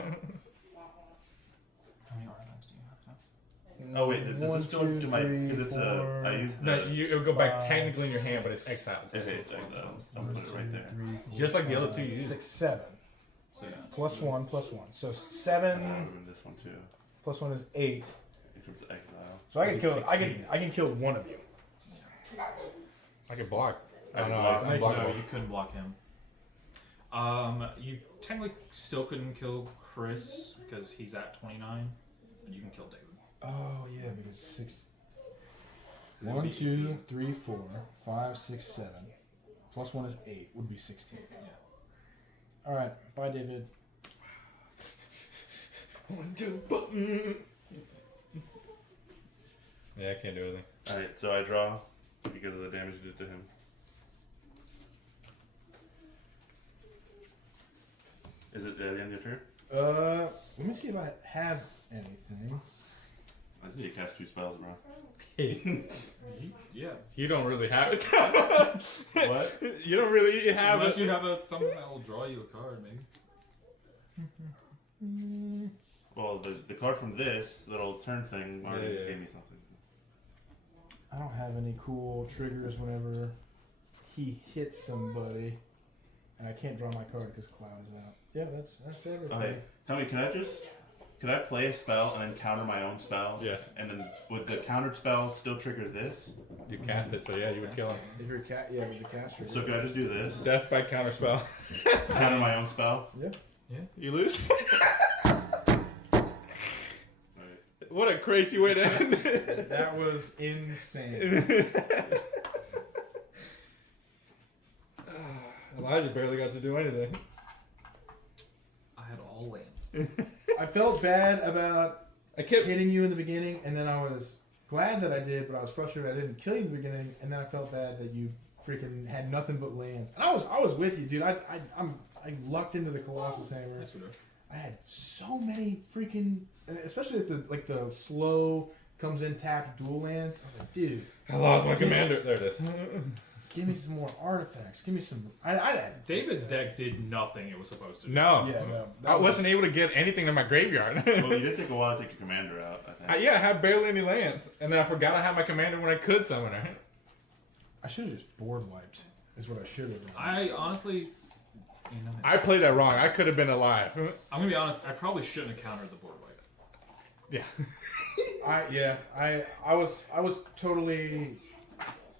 How many artifacts do you have now? Oh wait, does One, this go two, to my? three, Because it's four, I used the. No, it'll go back 5, technically in your hand, but it's exiled. Okay, it's exiled. I'm gonna put it right there. 3, 4, Just like the other 5, two you used. 6, 7. So yeah. Plus 1, plus 1. So And 7 this one too. plus 1 is 8. Except it's exile. So I can That'd kill. be I can. 16. I can kill one of you. I can block. I don't know. block. I'm No, blockable. you couldn't block him. You technically still couldn't kill Chris because he's at 29, but you can kill David. Oh yeah, because 6. 'Cause it would 1, be 2, 18. 3, 4, 5, 6, 7. Plus 1 is 8. Would be 16. Yeah. All right. Bye, David. 1, 2, button. Yeah, I can't do anything. Alright, so I draw because of the damage you did to him. Is it the end of your turn? Let me see if I have anything. I just need to cast 2 spells, bro. Yeah. You don't really have it. What? You don't really have Unless it. you have something that will draw you a card, maybe. Well, the card from this little turn thing already Yeah. gave me something. I don't have any cool triggers whenever he hits somebody, and I can't draw my card because Cloud is out. Yeah, that's everything. Okay, tell me, could I play a spell and then counter my own spell? Yes. And then would the countered spell still trigger this? You cast it, so yeah, you would kill him. If you're a cat, yeah, if it's a caster. So could I just do this? Death by counterspell. Counter my own spell? Yeah. You lose. Okay. What a crazy way to end. That was insane. Elijah barely got to do anything. I had all lands. I felt bad about I kept. hitting you in the beginning, and then I was glad that I did, but I was frustrated I didn't kill you in the beginning, and then I felt bad that you freaking had nothing but lands. And I was with you, dude. I lucked into the Colossus Hammer. Yes, we do. I had so many freaking, especially at the slow comes in tapped dual lands. I was like, dude, I lost my commander. There it is. give me some more artifacts. Give me some. David's deck did nothing it was supposed to do. No. Yeah, no. I wasn't able to get anything in my graveyard. Well, you did take a while to take your commander out, I think. Yeah, I had barely any lands. And then I forgot I had my commander when I could summon her. I should have just board wiped. Is what I should have done. I honestly, I played that wrong. I could have been alive. I'm gonna be honest. I probably shouldn't have countered the board wipe. Yeah. I was totally.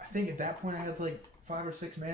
I think at that point I had like 5 or 6 mana.